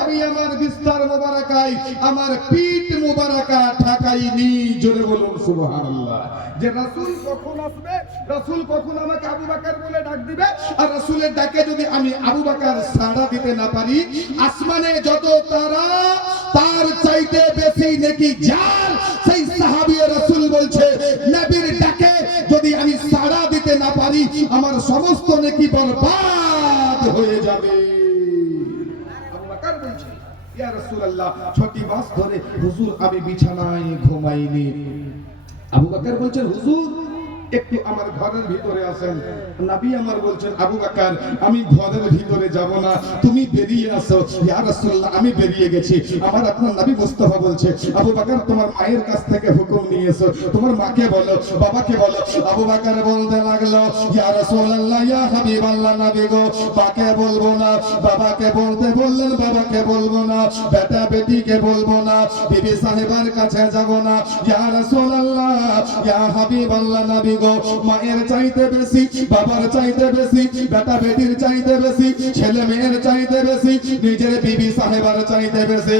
আমি আমার বিস্তার মোবারকায় আমার পিঠ মোবারকা ঠাকাইনি। জোরে বলুন সুবহানাল্লাহ। যে রাসূল কখন আসবে, রাসূল কখন আমাকে আবু বকর বলে ডাক দিবে, আর রাসূলের ডাকে যদি আমি আবু বকর সাড়া দিতে না পারি, আসমানে যত তারা তার চাইতে বেশি নেকি যার সেই সাহাবী রাসূল বলছে, নবীর ডাকে যদি আমি সাড়া দিতে না পারি, আমার সমস্ত নেকি বরবাদ হয়ে যাবে। আবু বকর বলছে, ইয়া রাসূলুল্লাহ, 6টি মাস ধরে হুজুর আমি বিছানায় ঘুমাইনি। আবু বকর বলছেন, হুজুর একটু আমার ঘরের ভিতরে আসেন। নবী আমার বলছেন, আবু বকর আমি ঘরের ভিতরে যাব না, তুমি বেরিয়ে আসো। ইয়া রাসূলুল্লাহ, আমি বেরিয়ে গেছি। আমার আপনার নবী মুস্তাফা বলছে, আবু বকর তোমার মায়ের কাছ থেকে হুকুম নিয়ে এসো, তোমার মাকে বলো, বাবাকে বলো। আবু বকর বলতে লাগলো, ইয়া রাসূলুল্লাহ, ইয়া হাবিবাল্লাহ, নবী গো, মাকে বলবো না, বাবাকে বলতে বললেন, বাবাকে বলবো না, বেটা বেটিকে বলবো না, বিবি সাহেবের কাছে যাব না। ইয়া রাসূলুল্লাহ, ইয়া হাবিবাল্লাহ, নবী গো, মায়ের চাইতে বেশি, বাবার চাইতে বেশি, বেটা বেটির চাইতে বেশি, ছেলে মেয়ের চাইতে বেশি, নিজের বিবি সাহেবার চাইতে বেশি,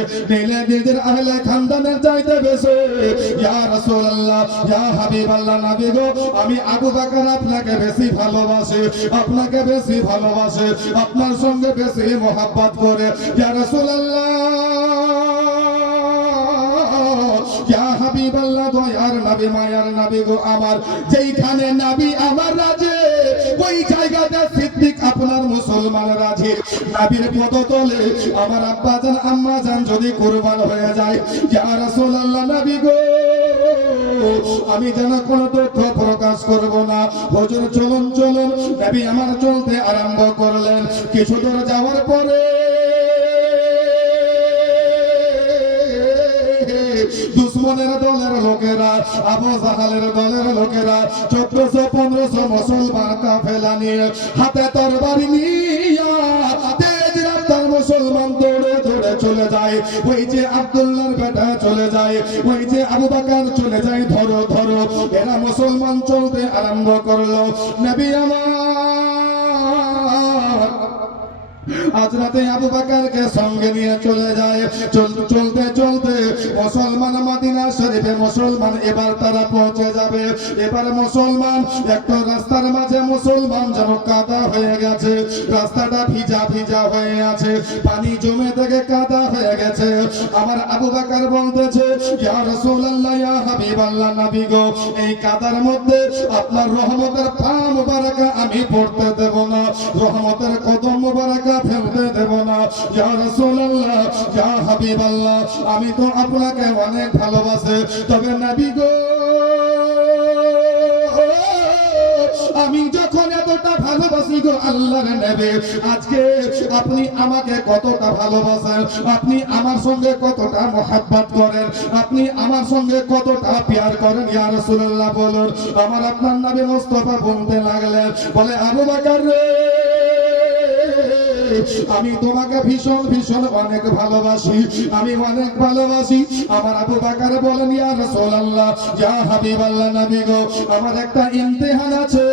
নিজের আহলে খানদানের চাইতে বেশি। ইয়া রাসূলুল্লাহ, ইয়া হাবিবাল্লাহ, নবী গো, আমি আবু বকর আপনাকে বেশি ভালোবাসি, আপনাকে বেশি ভালোবাসি, আপনার সঙ্গে বেশি মোহাব্বত করে। ইয়া রাসূলুল্লাহ, ইয়া হাবিবাল্লাহ দয়ার নবী মায়ার নবী গো আমার, যেইখানে নবী আমার রাজে ওই জায়গাতে সিদ্দিক আপনার মুসলমান রাজে। নবীর পদতলে আমার আব্বা জান আম্মা জান যদি কুরবান হয়ে যায়, ইয়া রাসূলুল্লাহ নবী গো আমি যেন কোনো তথ্য প্রকাশ করব না। হুজুর চলুন চলুন, নবী আমার চলতে আরম্ভ করলেন। কিছু দূর যাওয়ার পরে দুশ্মনের দলের লোকেরা, আবু জাহালের দলের লোকেরা 1400-1500 মুসলমান কাফেলা নিয়ে হাতে তরবারি নিয়ে তেজ রাস্তার মুসলমান দৌড়ে দৌড়ে চলে যায়। ওই যে আব্দুল্লাহর বেটা চলে যায়, ওই যে আবু বকর চলে যায়, ধরো ধরো। এরা মুসলমান চলতে আরম্ভ করলো। নবী আমার আজ রাতে আবু বকরকে সঙ্গে নিয়ে চলে যায়। চলতে চলতে মুসলমান মদিনা শরীফে মুসলমান এবার তারা পৌঁছে যাবে। এবার মুসলমান একটা রাস্তার মাঝে মুসলমান যেন কাদা হয়ে গেছে, রাস্তাটা ভিজা ভিজা হয়ে আছে, পানি জমে থেকে কাদা হয়ে গেছে। আমার আবু বকর বলতেছে, ইয়া রাসূলুল্লাহ ইয়া হাবিবাল্লাহ নবী গো, এই কাদার মধ্যে আপনার রহমতের পা মুবারকা আমি পড়তে দেব না, রহমতের কদম মুবারকা ফেলতে দেব না। ইয়া রাসূলুল্লাহ ইয়া হাবিবাল্লাহ, আমি তো আপনাকে অনেক ভালোবাসি, তবে নবী গো আমি যখন এতটা ভালোবাসি গো আল্লাহর নবী, আজকে আপনি আমাকে কতটা ভালোবাসেন, আপনি আমার সঙ্গে কতটা মহব্বত করেন, আপনি আমার সঙ্গে কতটা প্যার করেন ইয়া রাসূলুল্লাহ বলুন। আমার আপনার নবী মুস্তাফা বলতে লাগলেন, বলে আবু বকর রে আমি তোমাকে ভীষণ ভীষণ অনেক ভালোবাসি, আমি অনেক ভালোবাসি। আমার আবু বকর বলেন, ইয়া রাসূলুল্লাহ ইয়া হাবিবাল্লাহ নবী গো, আমার একটা ইমতিহান আছে,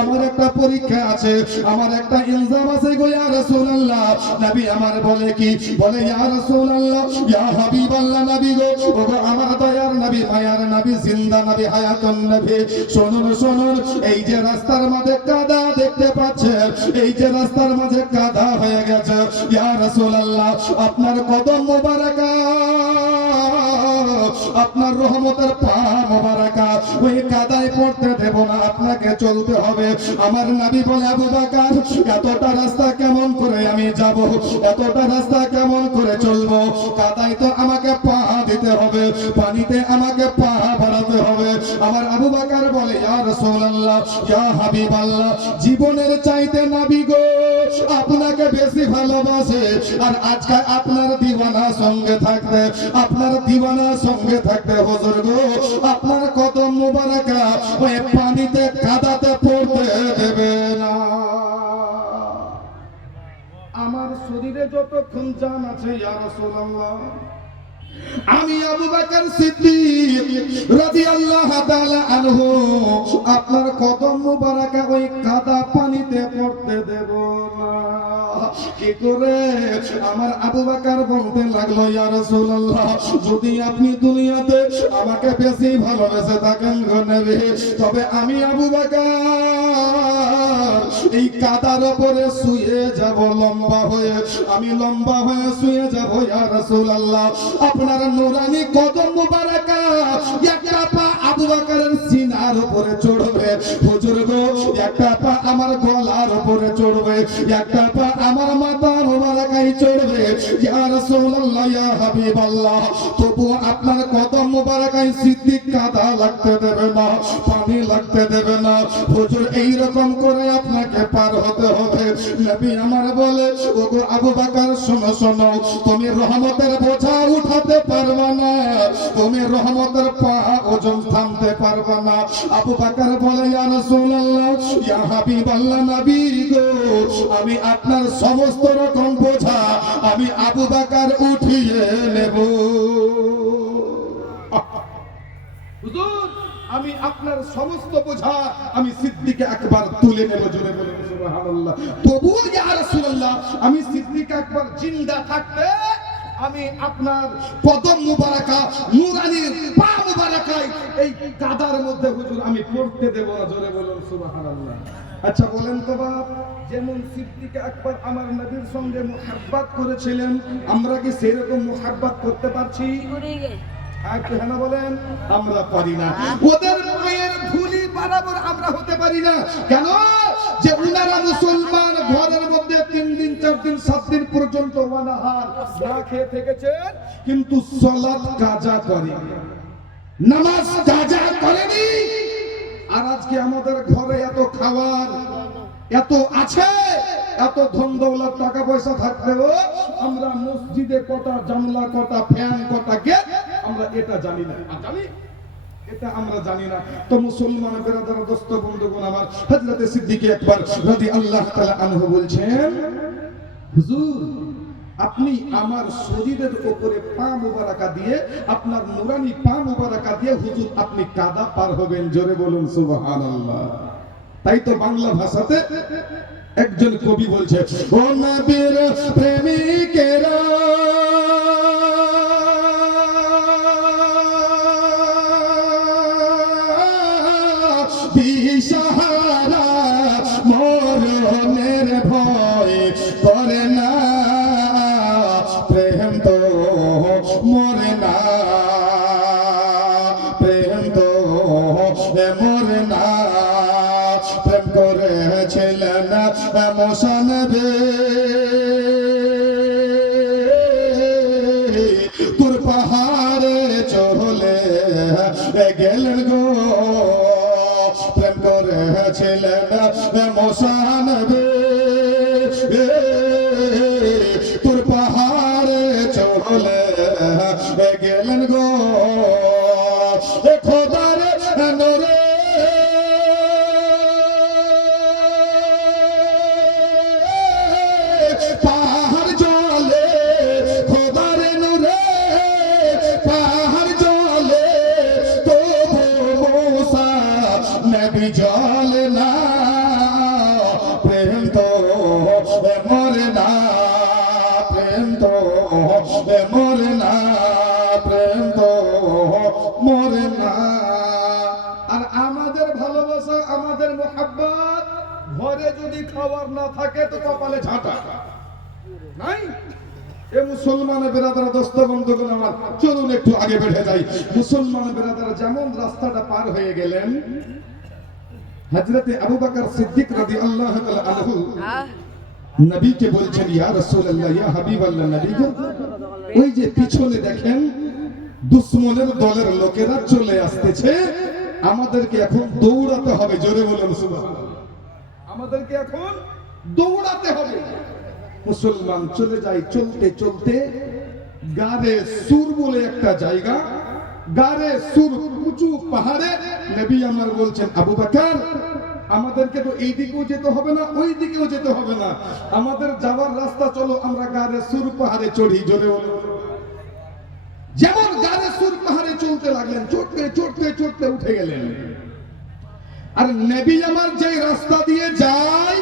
আমার একটা পরীক্ষা আছে, আমার একটা ইলজাম আছে গো ইয়া রাসূলুল্লাহ। নবী আমার বলে কি, বলে ইয়া রাসূলুল্লাহ ইয়া হাবিবাল্লাহ নবী গো, ওগো আমার দয়ার নবী মায়ার নবী জিন্দা নবী হায়াতুন নবী, শুনুন শুনুন, এই যে রাস্তার মাঝে কাদা দেখতে পাচ্ছেন, এই যে রাস্তার মাঝে কাদা হয়ে গেছে, ইয়া রাসূলুল্লাহ আপনার কদম মোবারকা, আপনার রহমতের পা মোবারকা ওই কাদায় পড়তে দেব না, আপনাকে চলতে হবে। আমার নবী বলে, আবু বকর এতটা রাস্তা কেমন করে আমি যাব, এতটা রাস্তা কেমন করে চলবো, কাদায় তো আমাকে পা দিতে হবে, পানিতে আমাকে পা বাড়াতে হবে। আমার আবু বকর বলে, ইয়া রাসূলুল্লাহ ইয়া হাবিবাল্লাহ, জীবনের চাইতে নবী গো আপনাকে বেশি ভালোবাসে, আর আজকে আপনার দিওয়ানা সঙ্গে থাকতে, আপনার দিওয়ানা সঙ্গে থাকতে হুজুর গো আপনার কদম মুবারকা ওই পানিতে কাদাতে পড়তে দেবে না। আমার শরীরে যতক্ষণ জান আছে ইয়া রাসূলুল্লাহ, আমি আবু বকর সিদ্দিক রাদিয়াল্লাহু তাআলা আনহু আপনার কদম মুবারকা ওই কাদা পানিতে পড়তে দেব না। কি করে? আমার আবু বকর বলতে লাগলো, ইয়া রাসূলুল্লাহ যদি আপনি দুনিয়াতে আমাকে বেশি ভালোবেসে থাকেন গো নবী, তবে আমি আবু বকর এই কাদার উপরে শুয়ে যাব লম্বা হয়ে, আমি লম্বা হয়ে শুয়ে যাব ইয়া রাসূলুল্লাহ। আপনার নূরানি কদম মুবারকা একটা পা আবু বকরের সিনার উপরে চড়বে হুজুর গো, একটা পা আমার গলার উপরে চড়বে, একটা পা আমার মাথা মুবারকায় চড়বে ইয়া রাসূলুল্লাহ ইয়া হাবিবাল্লাহ। তবু আপনার কদম মুবারকায় সিদ্দিক কাদা লাগতে দেবে না, পানি লাগতে দেবে না হুজুর, এই রকম করে আপনাকে পার হতে হবে। নবী আমার বলে, ওগো আবু বকর শোনো শোনো, তুমি রহমতের বোঝা উঠাতে পারবে না, তুমি রহমতের পা ওজন থামতে পারবে না। আবু বকর বলে, ইয়া রাসূলুল্লাহ ইয়া হাবিবাল্লাহ নবী গো, আমি আপনার সমস্ত রকম বোঝা আমি আবু বকর উঠিয়ে নেব। হুজুর আমি আপনার সমস্ত বোঝা আমি সিদ্দিক আকবর তুলে নেব, জোরে বলুন সুবহানাল্লাহ। তবুও ইয়া রাসূলুল্লাহ আমি সিদ্দিক আকবর জিন্দা থাকতে আমি আপনার কদম মুবারকা নূরানির পা মুবারকায় এই কাদার মধ্যে হুজুর আমি পড়তে দেব না, জোরে বলুন সুবহানাল্লাহ। আচ্ছা বলেন তো বাপ, যেমন সিদ্দিক আকবর আমার নবীর সঙ্গে মুহাব্বত করেছিলেন, আমরা কি সেরকম মুহাব্বত করতে পারছি? একটু হ্যাঁ না বলেন, আমরা পারি না। ওদের মায়ের ধুলি বরাবর আমরা হতে পারি না। কেন? যে উনারা মুসলমান, ঘরের মধ্যে 3 দিন 4 দিন 7 দিন পর্যন্ত ওয়ানাহার না খেয়ে থেকেছেন, কিন্তু সালাত কাজা করে, নামাজ কাজা করেনি। আর আজকে আমাদের ঘরে এত খাবার এত আছে, এত ধন দৌলত টাকা পয়সা থাকলেও আমরা মসজিদে কটা জানলা, কটা ফ্যান, কটা গেট, আমরা এটা জানি না। জানি এটা আমরা জানি না। তো মুসলমান বেরাদার দোস্ত বন্ধুগণ আমার, হযরত সিদ্দিক আকবর রাদিয়াল্লাহু তাআলা আনহু বলছেন, হুজুর আপনি আমার শরীরের উপরে পা মুবারাকা দিয়ে, আপনার নুরানি পা মুবারাকা দিয়ে হুজুর আপনি কাদা পার হবেন। জোরে বলুন সুবহানাল্লাহ। তাই তো বাংলা ভাষাতে একজন কবি বলছে, ও নবীর প্রেমিকেরা দিশাহারা মরণের ভয় করে না, প্রেম তো মরে না, প্রেম তো মরে না, প্রেম করেছিলেন মুসা নবী, তোর পাহাড়ে চলে গেলেন গো, প্রেম করেছিলেন মুসা নবী, তোর পাহাড়ে চলে গেলেন গো, খোদার নূরে পাহাড় জলে, খোদার নূরে পাহাড় জলে, তবু মুসা নবী জলে না, প্রেম তো মরে না, প্রেম তো মরে না, প্রেম তো মরে না। আর আমাদের ভালোবাসা, আমাদের মোহাব্বত, ঘরে যদি খাবার না থাকে তো কপালে ঝাঁটা নাই। এ মুসলমান বেরাদার দোস্ত বন্ধুগণ আমার, চলুন একটু আগে বেড়ে যাই। মুসলমান বেরাদার যেমন রাস্তাটা পার হয়ে গেলেন, হযরতে আবু বকর সিদ্দিক রাদিয়াল্লাহু তাআলা আনহু নবীকে বলছেন, ইয়া রাসূলুল্লাহ, ইয়া হাবিবাল্লাহ, নবী গো, ওই যে পিছনে দেখেন দুশমনের দলের লোকেরা চলে আসতেছে, আমাদেরকে এখন দৌড়াতে হবে। জোরে বলুন সুবহানাল্লাহ। আমাদেরকে এখন দৌড়াতে হবে। মুসলমান চলে যায়, চলতে চলতে গারে সুর বলে একটা জায়গা, গারে সুর উঁচু পাহাড়ে, নবী আমার বলছেন, আবু বকর আমাদেরকে তো এই দিকেও যেতে হবে না, ওই দিকেও যেতে হবে না, আমাদের যাওয়ার রাস্তা চলো আমরা গারে সুর পাহাড়ে চড়ি। জোরে বলুন। যেমন গারে সুর পাহাড়ে চলতে লাগলেন, চড়তে চড়তে চড়তে উঠে গেলেন। আর নবী আমার যে রাস্তা দিয়ে যায়,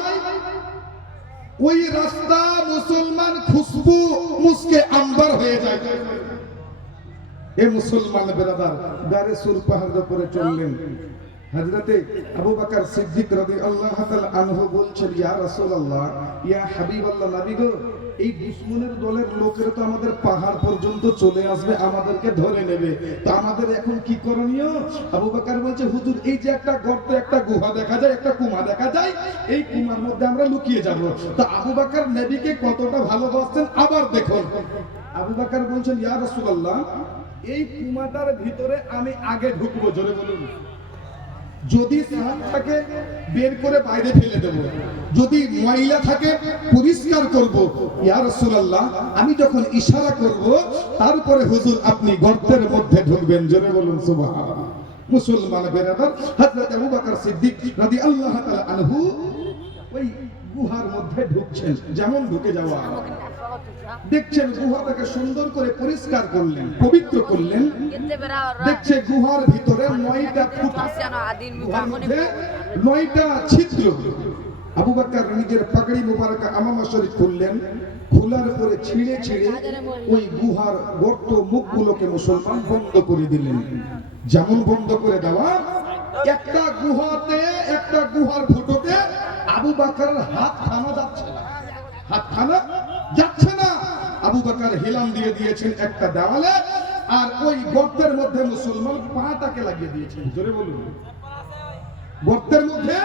ওই রাস্তা মুসলমান খুশবু মুসকে আম্বার হয়ে যায়। এ মুসলমান বেরাদার গারে সুর পাহাড়ের উপরে চললেন। হযরতে আবু বকর সিদ্দিক রাদিয়াল্লাহু তাআলা আনহু বলছেন, ইয়া রাসূলুল্লাহ, ইয়া হাবিবাল্লাহ, নবী গো, এই দুশমনের দলের লোকেরা তো আমাদের পাহাড় পর্যন্ত চলে আসবে, আমাদেরকে ধরে নেবে, তো আমাদের এখন কি করণীয়? আবু বকর বলছে, হুজুর এই যে একটা গর্ত, একটা গুহা দেখা যায়, একটা কুমা দেখা যায়, এই কুমার মধ্যে আমরা লুকিয়ে যাব। তো আবু বকর নবীকে কতটা ভালোবাসতেন আবার দেখুন। আবু বকর বলছেন, ইয়া রাসূলুল্লাহ, এই কুমাটার ভিতরে আমি আগে ঢুকবো। জোরে বলুন। যদি সাপ থাকে বের করে বাইরে ফেলে দেব, যদি ময়লা থাকে পরিষ্কার করব। ইয়া রাসূলুল্লাহ, আমি যখন ইশারা করব তারপরে হুজুর আপনি গর্তের মধ্যে ঢুকবেন। জোরে বলুন সুবহানাল্লাহ। মুসলমান বেরাদার, হযরত আবু বকর সিদ্দিক রাদিয়াল্লাহু তাআলা আনহু ওই গুহার মধ্যে ঢুকছেন। যেমন ঢুকে যাওয়া, দেখছেন গুহাটাকে সুন্দর করে পরিষ্কার করলেন, পবিত্র করলেন। দেখছে গুহার ভিতরে 9টা ফুটা, গুহার মধ্যে 9টা ছিদ্র। আবু বকর নিজের পাগড়ি মুবারকা আমামা শরীফ খুললেন, খোলার পরে ছিঁড়ে ছিঁড়ে ওই গুহার গর্ত মুখগুলোকে মুসলমান বন্ধ করে দিলেন। যেমন বন্ধ করে দেওয়া, একটা গুহাতে, একটা গুহার ফুটোতে আবু বকরের হাত খানা যাচ্ছে না, হাত খানা যাচ্ছে না। আবু বকর হেলান দিয়ে দিয়েছেন একটা দেওয়ালে, আর ওই গর্তের মধ্যে মুসলমান পাটাকে লাগিয়ে দিয়েছেন। জোরে বলুন, গর্তের মধ্যে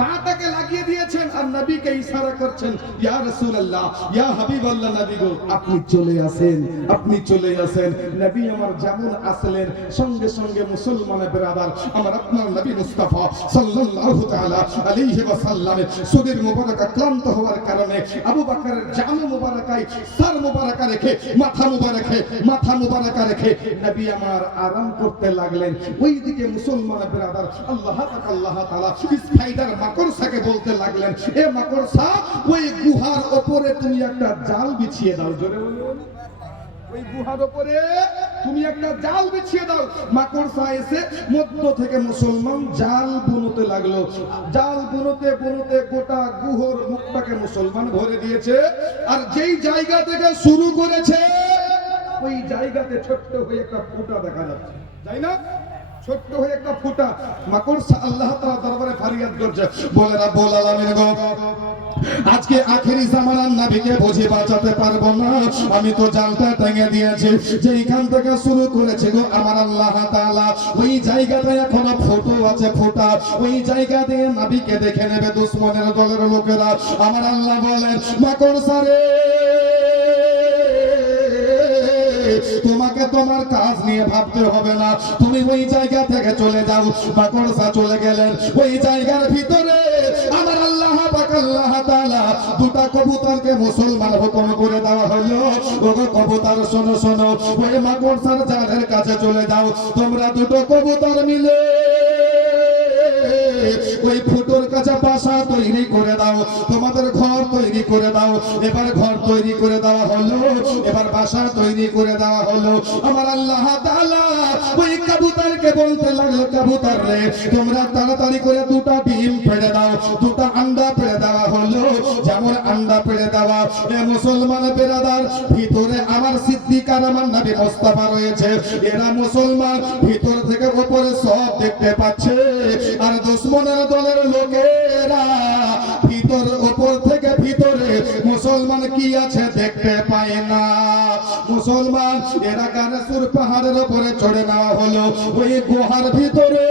পাটাকে লাগিয়ে দিয়েছেন আর নবীকে ইশারা করছেন, ইয়া রাসূলুল্লাহ, ইয়া হাবিবাল্লাহ, নবী গো আপনি চলে আসেন, আপনি চলে আসেন। নবী আমার যেমন আসলেন, সঙ্গে সঙ্গে মুসলমানের বিরাদার আমার আপনার নবী মুস্তাফা সাল্লাল্লাহু তাআলা আলাইহি ওয়াসাল্লামের শরীর মুবারক ক্লান্ত হওয়ার কারণে আবু বকরের জামা মুবারকায় সর মুবারকা রেখে মাথা মুবারকা রেখে নবী আমার আরাম করতে লাগলেন। ওইদিকে মুসলমানের বিরাদার আল্লাহ তাআলা স্পাইডার মাকড়সাকে বলতে লাগলেন, এ মাকড়সা ওই গুহার উপরে তুমি একটা জাল বিছিয়ে দাও। জোরে বলুন, ওই গুহার উপরে তুমি একটা জাল বিছিয়ে দাও। মাকড়সা এসে মধ্য থেকে মুসলমান জাল বুনতে লাগলো। জাল বুনতে গোটা গুহর মুখটাকে মুসলমান ভরে দিয়েছে। আর যেই জায়গা থেকে শুরু করেছে ওই জায়গাতে ছোট্ট হয়ে একটা ফুটা দেখা যাচ্ছে, তাই না? ছোট্ট হয়ে একটা ফুটা। মাকড়সা আল্লাহ তাআলার দরবারে ফরিয়াদ করছে, বলে রাব্বুল আলামিন গো, আজকে আখেরি জামানার নবীকে বুঝে বাঁচাতে পারবো না। আমি তো জালটা টেনে দিয়েছি, যেইখান থেকে শুরু করেছে গো আমার আল্লাহ তাআলা, ওই জায়গাটা এখনো ফুটো আছে, ফুটা। ওই জায়গা দিয়ে নবীকে দেখে নেবে দুশমনের দলের লোকেরা। আমার আল্লাহ বলেন, মাকড়সা রে, তোমাকে তোমার কাজ নিয়ে ভাবতে হবে না, তুমি ওই জায়গা থেকে চলে যাও। মাকড়সা চলে গেলেন। ওই জায়গার ভিতরে আমার আল্লাহ পাক আল্লাহ তাআলা দুটা কবুতরকে মুসলমান হুকুম করে দেওয়া হলো, ওগো কবুতর শোনো শোনো, ওই মাকড়সার জালের কাছে চলে যাও। তোমরা দুটো কবুতর মিলে ওই ফুটোর কাছে বাসা তৈরি করে দাও, তোমাদের ঘর তৈরি করে দাও। এবার ঘর তৈরি করে দেওয়া হলো, এবার বাসা তৈরি করে দেওয়া হলো। আমার আল্লাহ তাআলা ওই কবুতরকে বলতে লাগলো, কবুতর রে, তোমরা তাড়াতাড়ি করে দুটো ডিম পেড়ে দাও, দুটো আন্ডা পেড়ে দেওয়া হলো। যেমন আন্ডা পেড়ে দেওয়া, এ মুসলমান বেরাদার, ভিতরে আমার সিদ্দিক আর আমার নবী মুস্তাফা রয়েছে। এরা মুসলমান ভিতর থেকে উপরে সব দেখতে পাচ্ছে, আর দুশমনের দলের লোকেরা ভিতর উপর থেকে ভিতরে মুসলমান কি আছে দেখতে পায় না। মুসলমান এরা গানেসুর পাহাড়ের উপরে চড়ে নেওয়া হলো। ওই গুহার ভিতরে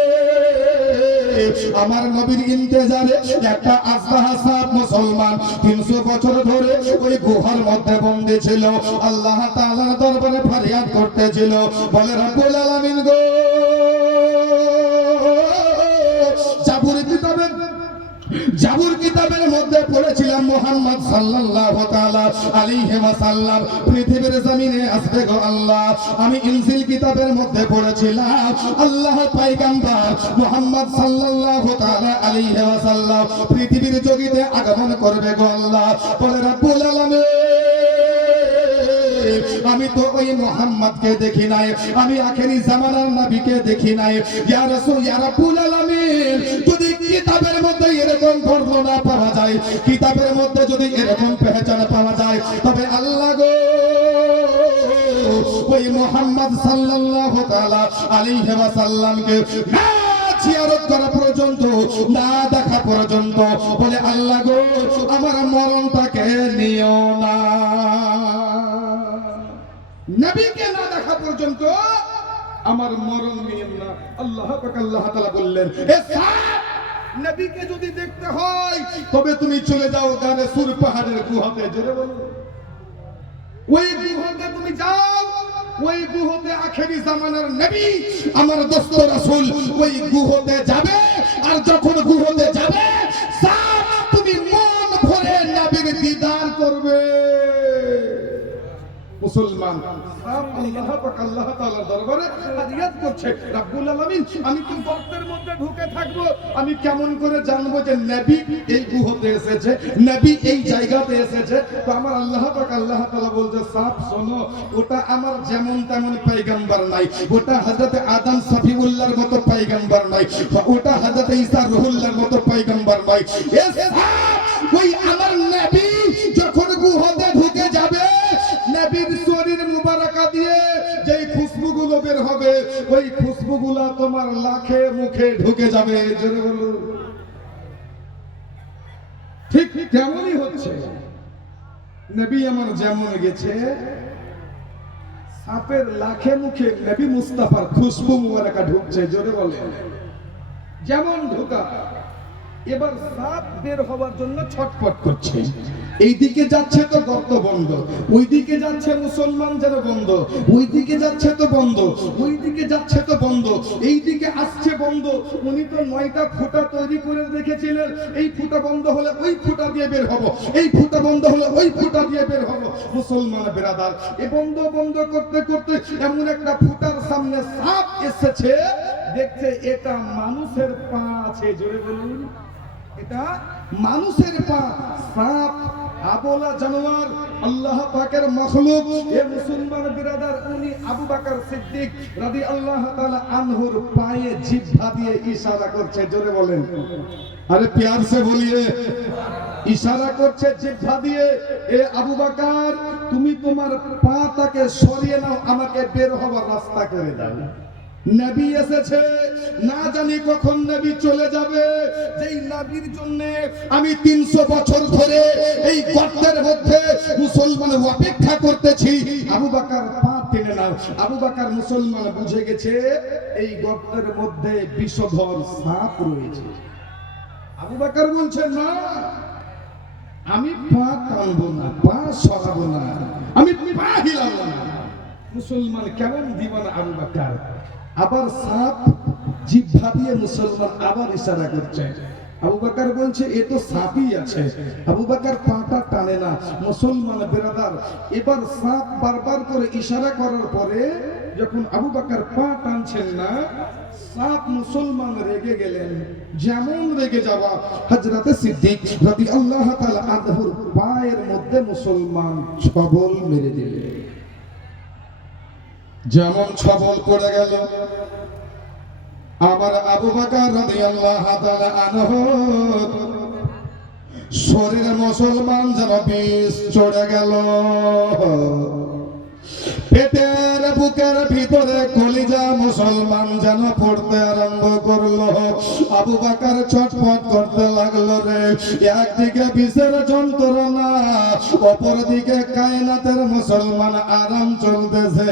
আমার নবীর ইন্তেজারে একটা আজদাহা সাপ মুসলমান 300 বছর ধরে ওই গুহার মধ্যে বন্দী ছিল। আল্লাহ তাআলার দরবারে ফরিয়াদ করতেছিল, বলে রব্বুল আলামিন গো, জাবুর কিতাবের মধ্যে পড়েছিলাম মুহাম্মদ সাল্লাল্লাহু তাআলা আলাইহি ওয়াসাল্লাম পৃথিবীর জমিনে আসবে গো আল্লাহ। আমি ইনজিল কিতাবের মধ্যে পড়েছিলাম আল্লাহ পয়গম্বর মুহাম্মদ সাল্লাল্লাহু তাআলা আলাইহি ওয়াসাল্লাম পৃথিবীর জগতে আগমন করবে গো আল্লাহ। বলে রব্বুল আলামিন, আমি তো ওই মুহাম্মদকে দেখি নাই, আমি আখেরি জামানার নবীকে দেখি নাই। ইয়া রাসূল, ইয়া রাব্বুল আলামিন, যদি কিতাবের মধ্যে এরকম বর্ণনা পাওয়া যায়, কিতাবের মধ্যে যদি এরকম পেহচান পাওয়া যায়, তবে আল্লাহ গো ওই মুহাম্মদ সাল্লাল্লাহু তাআলা আলাইহি ওয়াসাল্লামকে না জিয়ারত করা পর্যন্ত, না দেখা পর্যন্ত, বলে আল্লাহ গো আমার মরণটাকে নিও না। নবীকে না দেখা পর্যন্ত আমার মরণ নিয়েন না। আল্লাহ পাক আল্লাহ তাআলা বললেন, এ সাপ, নবীকে যদি দেখতে হয় তবে তুমি চলে যাও গানেসুর পাহাড়ের গুহাতে। জোরে বলো, ওই গুহাতে তুমি যাও। ওই গুহাতে আখেরি জামানার নবী আমার দোস্ত রাসূল ওই গুহাতে যাবে। আর যখন গুহাতে যাবে, সাপ তুমি মন ভরে নবীর দিদার করবে। মুসলমান আল্লাহ পাক আল্লাহ তাআলার দরবারে ফরিয়াদ করছে, রব্বুল আলামিন, আমি তো গর্তের মধ্যে ঢুকে থাকবো, আমি কেমন করে জানবো যে নবী এই গুহাতে এসেছে, নবী এই জায়গাতে এসেছে? তো আমার আল্লাহ পাক আল্লাহ তাআলা বলছে, সাপ শোনো, ওটা আমার যেমন তেমন পয়গম্বর নাই, ওটা হযরত আদম সফিউল্লাহর মতো পয়গম্বর নাই, ওটা হযরত ঈসা রুহুল্লাহর মতো পয়গম্বর নাই। এ সাপ, ওই আমার নবী যখন গুহাতে ঢুকে যাবে, নবীর শরীর মুবারকা দিয়ে যেই খুশবুগুলো বের হবে, ওই খুশবুগুলা তোমার লাখে মুখে ঢুকে যাবে। জোরে বলুন, ঠিক তেমনই হচ্ছে। নবী আমার যেমন গেছে, সাপের লাখে মুখে নবী মুস্তাফার খুশবু মুবারকা ঢুকছে, জোরে বলে যেমন ঢোকা। এবার সাপ বের হওয়ার জন্য ছটফট করছে, এইদিকে যাচ্ছে তো গর্ত বন্ধ, ওইদিকে যাচ্ছে মুসলমান যেন বন্ধ, ওইদিকে যাচ্ছে তো বন্ধ, ওইদিকে যাচ্ছে তো বন্ধ, এইদিকে আসছে বন্ধ। উনি তো 9টা ফুটা তৈরি করে রেখেছিলেন, এই ফুটা বন্ধ হলে ওই ফুটা দিয়ে বের হব, এই ফুটা বন্ধ হলে ওই ফুটা দিয়ে বের হব। মুসলমান বেরাদার, এ বন্ধ বন্ধ করতে করতে এমন একটা ফুটার সামনে সাপ এসেছে, দেখছে এটা মানুষের পা আছে, জোরে বলুন এটা মানুষের পা। সাপ আবোলা জানোয়ার, আল্লাহ পাকের মাখলুক। এ মুসলমান বিরাদার, উনি আবু বকর সিদ্দিক রাদিয়াল্লাহু তাআলা আনহুর পায়ে জিহ্বা দিয়ে ইশারা করছে, জোরে বলেন আরে প্যার সে বলিয়ে, ইশারা করছে জিহ্বা দিয়ে, এ আবু বকর তুমি তোমার পাটাকে সরিয়ে নাও, আমাকে বের হওয়ার রাস্তা করে দাও। নবী এসেছে, না জানি কখন নবী চলে যাবে, যেই নবীর জন্য আমি 300 বছর ধরে এই গর্তের মধ্যে মুসলমান অপেক্ষা করতেছি। আবু বকর পা টেনে নাও। আবু বকর মুসলমান বুঝে গেছে এই গর্তের মধ্যে বিষধর সাপ রয়েছে। আবু বকর বলছে না, আমি পা টানবো না, পা সরাবো না, আমি পা হিলাবো না। মুসলমান কেমন দিবানা আবু বকর। আবার সাপ জিহ্বা দিয়ে মুসলমান আবার ইশারা করছে। আবু বকর বলছে এ তো সাপই আছে। আবু বকর পাটা টানে না। মুসলমান বেরাদার, এবার সাপ বারবার করে ইশারা করার পরে যখন আবু বকর পা টানছেন না, সাপ মুসলমান রেগে গেলেন। যেমন রেগে যাওয়া, হযরতে সিদ্দিক রাদিয়াল্লাহু তাআলা আনহুর পায়ের মধ্যে মুসলমান ছবল মেরে দিলেন। যেমন ছবল পড়ে গেল, আমার আবু বকর রাদিয়াল্লাহু তাআলা আনহু শরীরে মুসলমান যেন বিষ চড়ে গেল, পেটের বুকের ভিতরে কলিজা মুসলমান যেন পড়তে আরম্ভ করলো। আবু বকর ছটফট করতে লাগলো রে। একদিকে বিষের যন্ত্রণা, অপরদিকে কায়নাতের মুসলমান আরাম চলতেছে।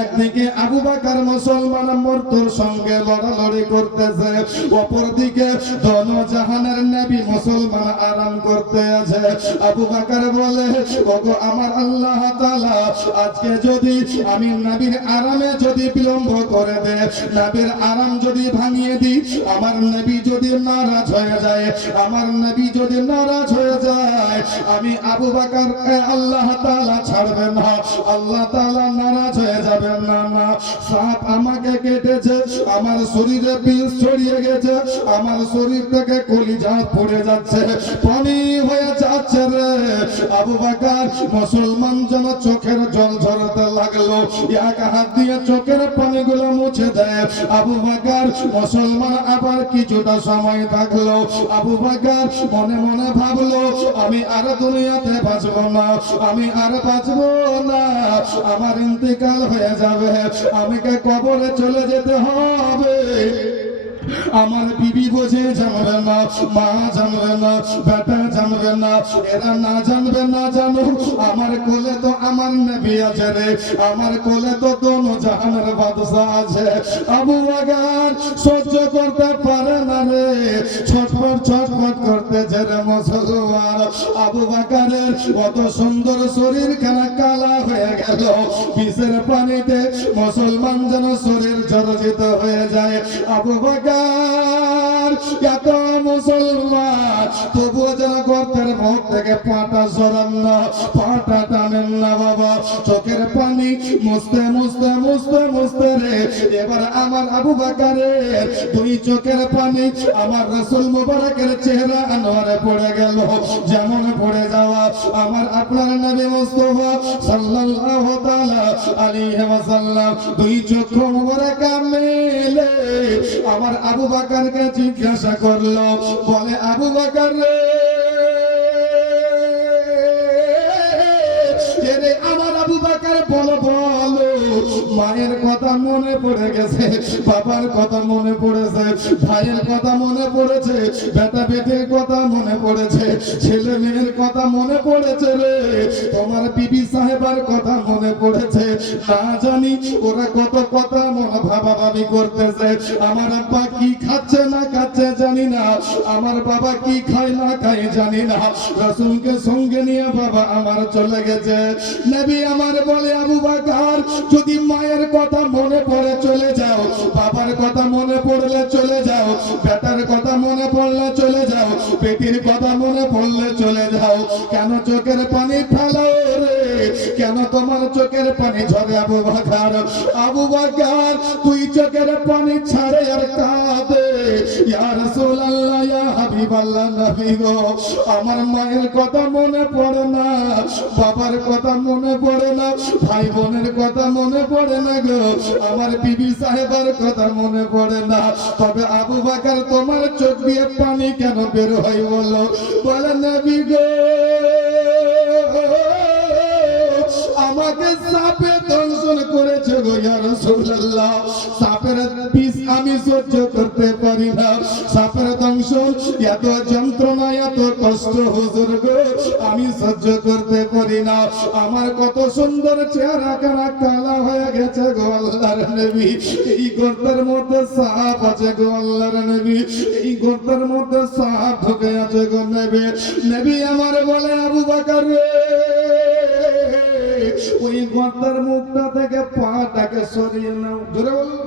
একদিকে আবু বকর মুসলমান মৃত্যুর সঙ্গে লড়ালড়ি করতেছে, অপরদিকে দোনোজাহানের নবী মুসলমান আরাম করতে আছে। আবু বকর বলে, ওগো আমার আল্লাহ তাআলা, আজকে যদি আমি নবীর আরামে যদি বিলম্ব করে দে, নবীর আরাম যদি ভাঙিয়ে দিই, আমার নবী যদি নারাজ হয়ে যায়, আমার নবী যদি নারাজ হয়ে যায়, আমি আবু বকরকে আল্লাহ তাআলা ছাড়বে না, আল্লাহ তাআলা নারাজ হয়ে যাবেন না। না, সাপ আমাকে কেটেছে, আমার শরীরে বিষ ছড়িয়ে গেছে, আমার শরীর থেকে কলিজা পড়ে যাচ্ছে, পানি হয়ে যাচ্ছে রে। আবু বকর মুসলমান যেন চোখের জল ঝরাতে লাগলো, এক হাত দিয়ে চোখের পানিগুলো মুছে দেয়। আবু বকর মুসলমান আবার কিছুটা সময় থাকলো। আবু বকর মনে মনে ভাবলো, আমি আর দুনিয়াতে বাঁচবো না, আমি আর বাঁচবো না, আমার ইন্তেকাল হয়ে যাবে, আমাকে কবরে চলে যেতে হবে। আমার বিবি বোঝে জানবে না, মা জানবে না, বেটা জানবে না, এরা না জানবে না জানো, আমার কোলে তো আমার নবী আছে রে, আমার কোলে তো দোনো জাহানের বাদশা আছে। আবু বকর সহ্য করতে পারে না রে, ছটফট ছটফট করতেছে রে মুসলমান। আবু বকরের কত সুন্দর শরীর খানা কালা হয়ে গেল, বিষের পানিতে মুসলমান যেন শরীর জর্জরিত হয়ে যায়। আবু বকর এত মুসলমান, তবুও যেন গর্তের মুখ থেকে পাটা সরান না, পাটা টানেন না বাবা। চোখের পানি মুছতে মুছতে মুছতে মুছতে রে, এবার আমার আবু বকরের দুই চোখের পানি আমার রাসূল মুবারকের চেহারা আনোয়ারে পড়ে গেল। যেমন পড়ে যাওয়া আমার আপনার নবী মুস্তাফা সাল্লাল্লাহু তাআলা আলাইহি ওয়াসাল্লাম দুই চোখ মুবারক মেলে আমার আবু বকরকে জিজ্ঞাসা করলো, বলে আবু বকর রে, আমার আবু বকর বলো বলো মায়ের কথা মনে পড়ে গেছে, বাবার কথা মনে পড়েছে, ভাইয়ের কথা মনে পড়েছে, বেটা বেটির কথা মনে পড়েছে, ছেলে মেয়ের কথা মনে পড়েছে রে, তোমার বিবি সাহেবার কথা মনে পড়েছে। না জানি ওরা কত কথা মনে ভাবাভাবি করতেছে। আমার আব্বা কি খাচ্ছে না খাচ্ছে জানি না, আমার বাবা কি খায় না খায় জানি না। রাসূলকে সঙ্গে নিয়ে বাবা আমার চলে গেছে। নবী আমার বলে, আবু বকর যদি মায়ের কথা মনে পড়ে চলে যাও, বাবার কথা মনে পড়লে চলে যাও, বেটার কথা মনে পড়লে চলে যাও, বেটির কথা মনে পড়লে চলে যাও, কেন চোখের পানি ফেলাও রে, কেন তোমার চোখের পানি ঝরে? আবু বকর, আবু বকর তুই চোখের পানি ছাড়ে আর কাঁদে। ইয়া রাসূলুল্লাহ, ইয়া হাবিবাল্লাহ, নবী গো আমার মায়ের কথা মনে পড়ে না, বাবার কথা মনে পড়ে না, ভাই বোনের কথা মনে পড়ে না গো, আমার বিবি সাহেবার কথা মনে পড়ে না। তবে আবু বকর তোমার চোখ দিয়ে পানি কেন বের হয় বলো? বলে নবী গো আমাকে সাপে দংশন করেছে গো ইয়া রাসূলুল্লাহ, সাপের বিষ আমি সহ্য করতে পারি না, সাপের দংশন এত যন্ত্রণা এত কষ্ট হুজুর গো আমি সহ্য করতে পারি না। আমার কত সুন্দর চেহারা কানা কালা হয়ে গেছে গো আল্লাহর নবী, এই গর্তের মধ্যে সাপ আছে গো আল্লাহর নবী, এই গর্তের মধ্যে সাপ ঢুকে আছে গো নবী। নবী আমার বলে, আবু বকর রে ওই গর্তের মুখটা থেকে পাটাকে সরিয়ে নাও, জোরে বলো,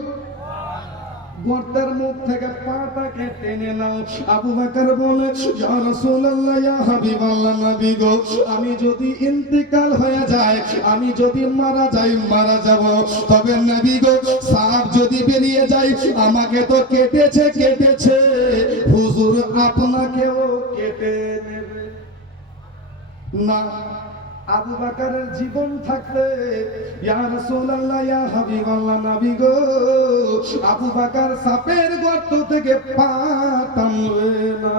গর্তের মুখ থেকে পাটাকে টেনে নাও। আবু বকর বলে, ইয়া রাসূলুল্লাহ, ইয়া হাবিবাল্লাহ, নবী গো আমি যদি ইন্তিকাল হয়ে যায়, আমি যদি মারা যাই, মারা যাব, তবে নবী গো সাপ যদি বেরিয়ে যায়, আমাকে তো কেটেছে কেটেছে, হুজুর আপনাকেও কেটে নেবে না। আবু বকরের জীবন থাকলে, ইয়া রাসূলুল্লাহ, ইয়া হাবিবাল্লাহ, নবী গো আবু বকর সাপের গর্ত থেকে পা টানবে না।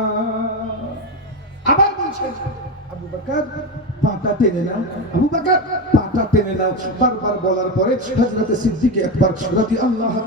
আবার বলছেন, আবু বকর পাটা টেনে নাও, আবু বকর পাটা টেনে নাও। বারবার বলার পরে হযরত সিদ্দিক আকবর রাদিয়াল্লাহু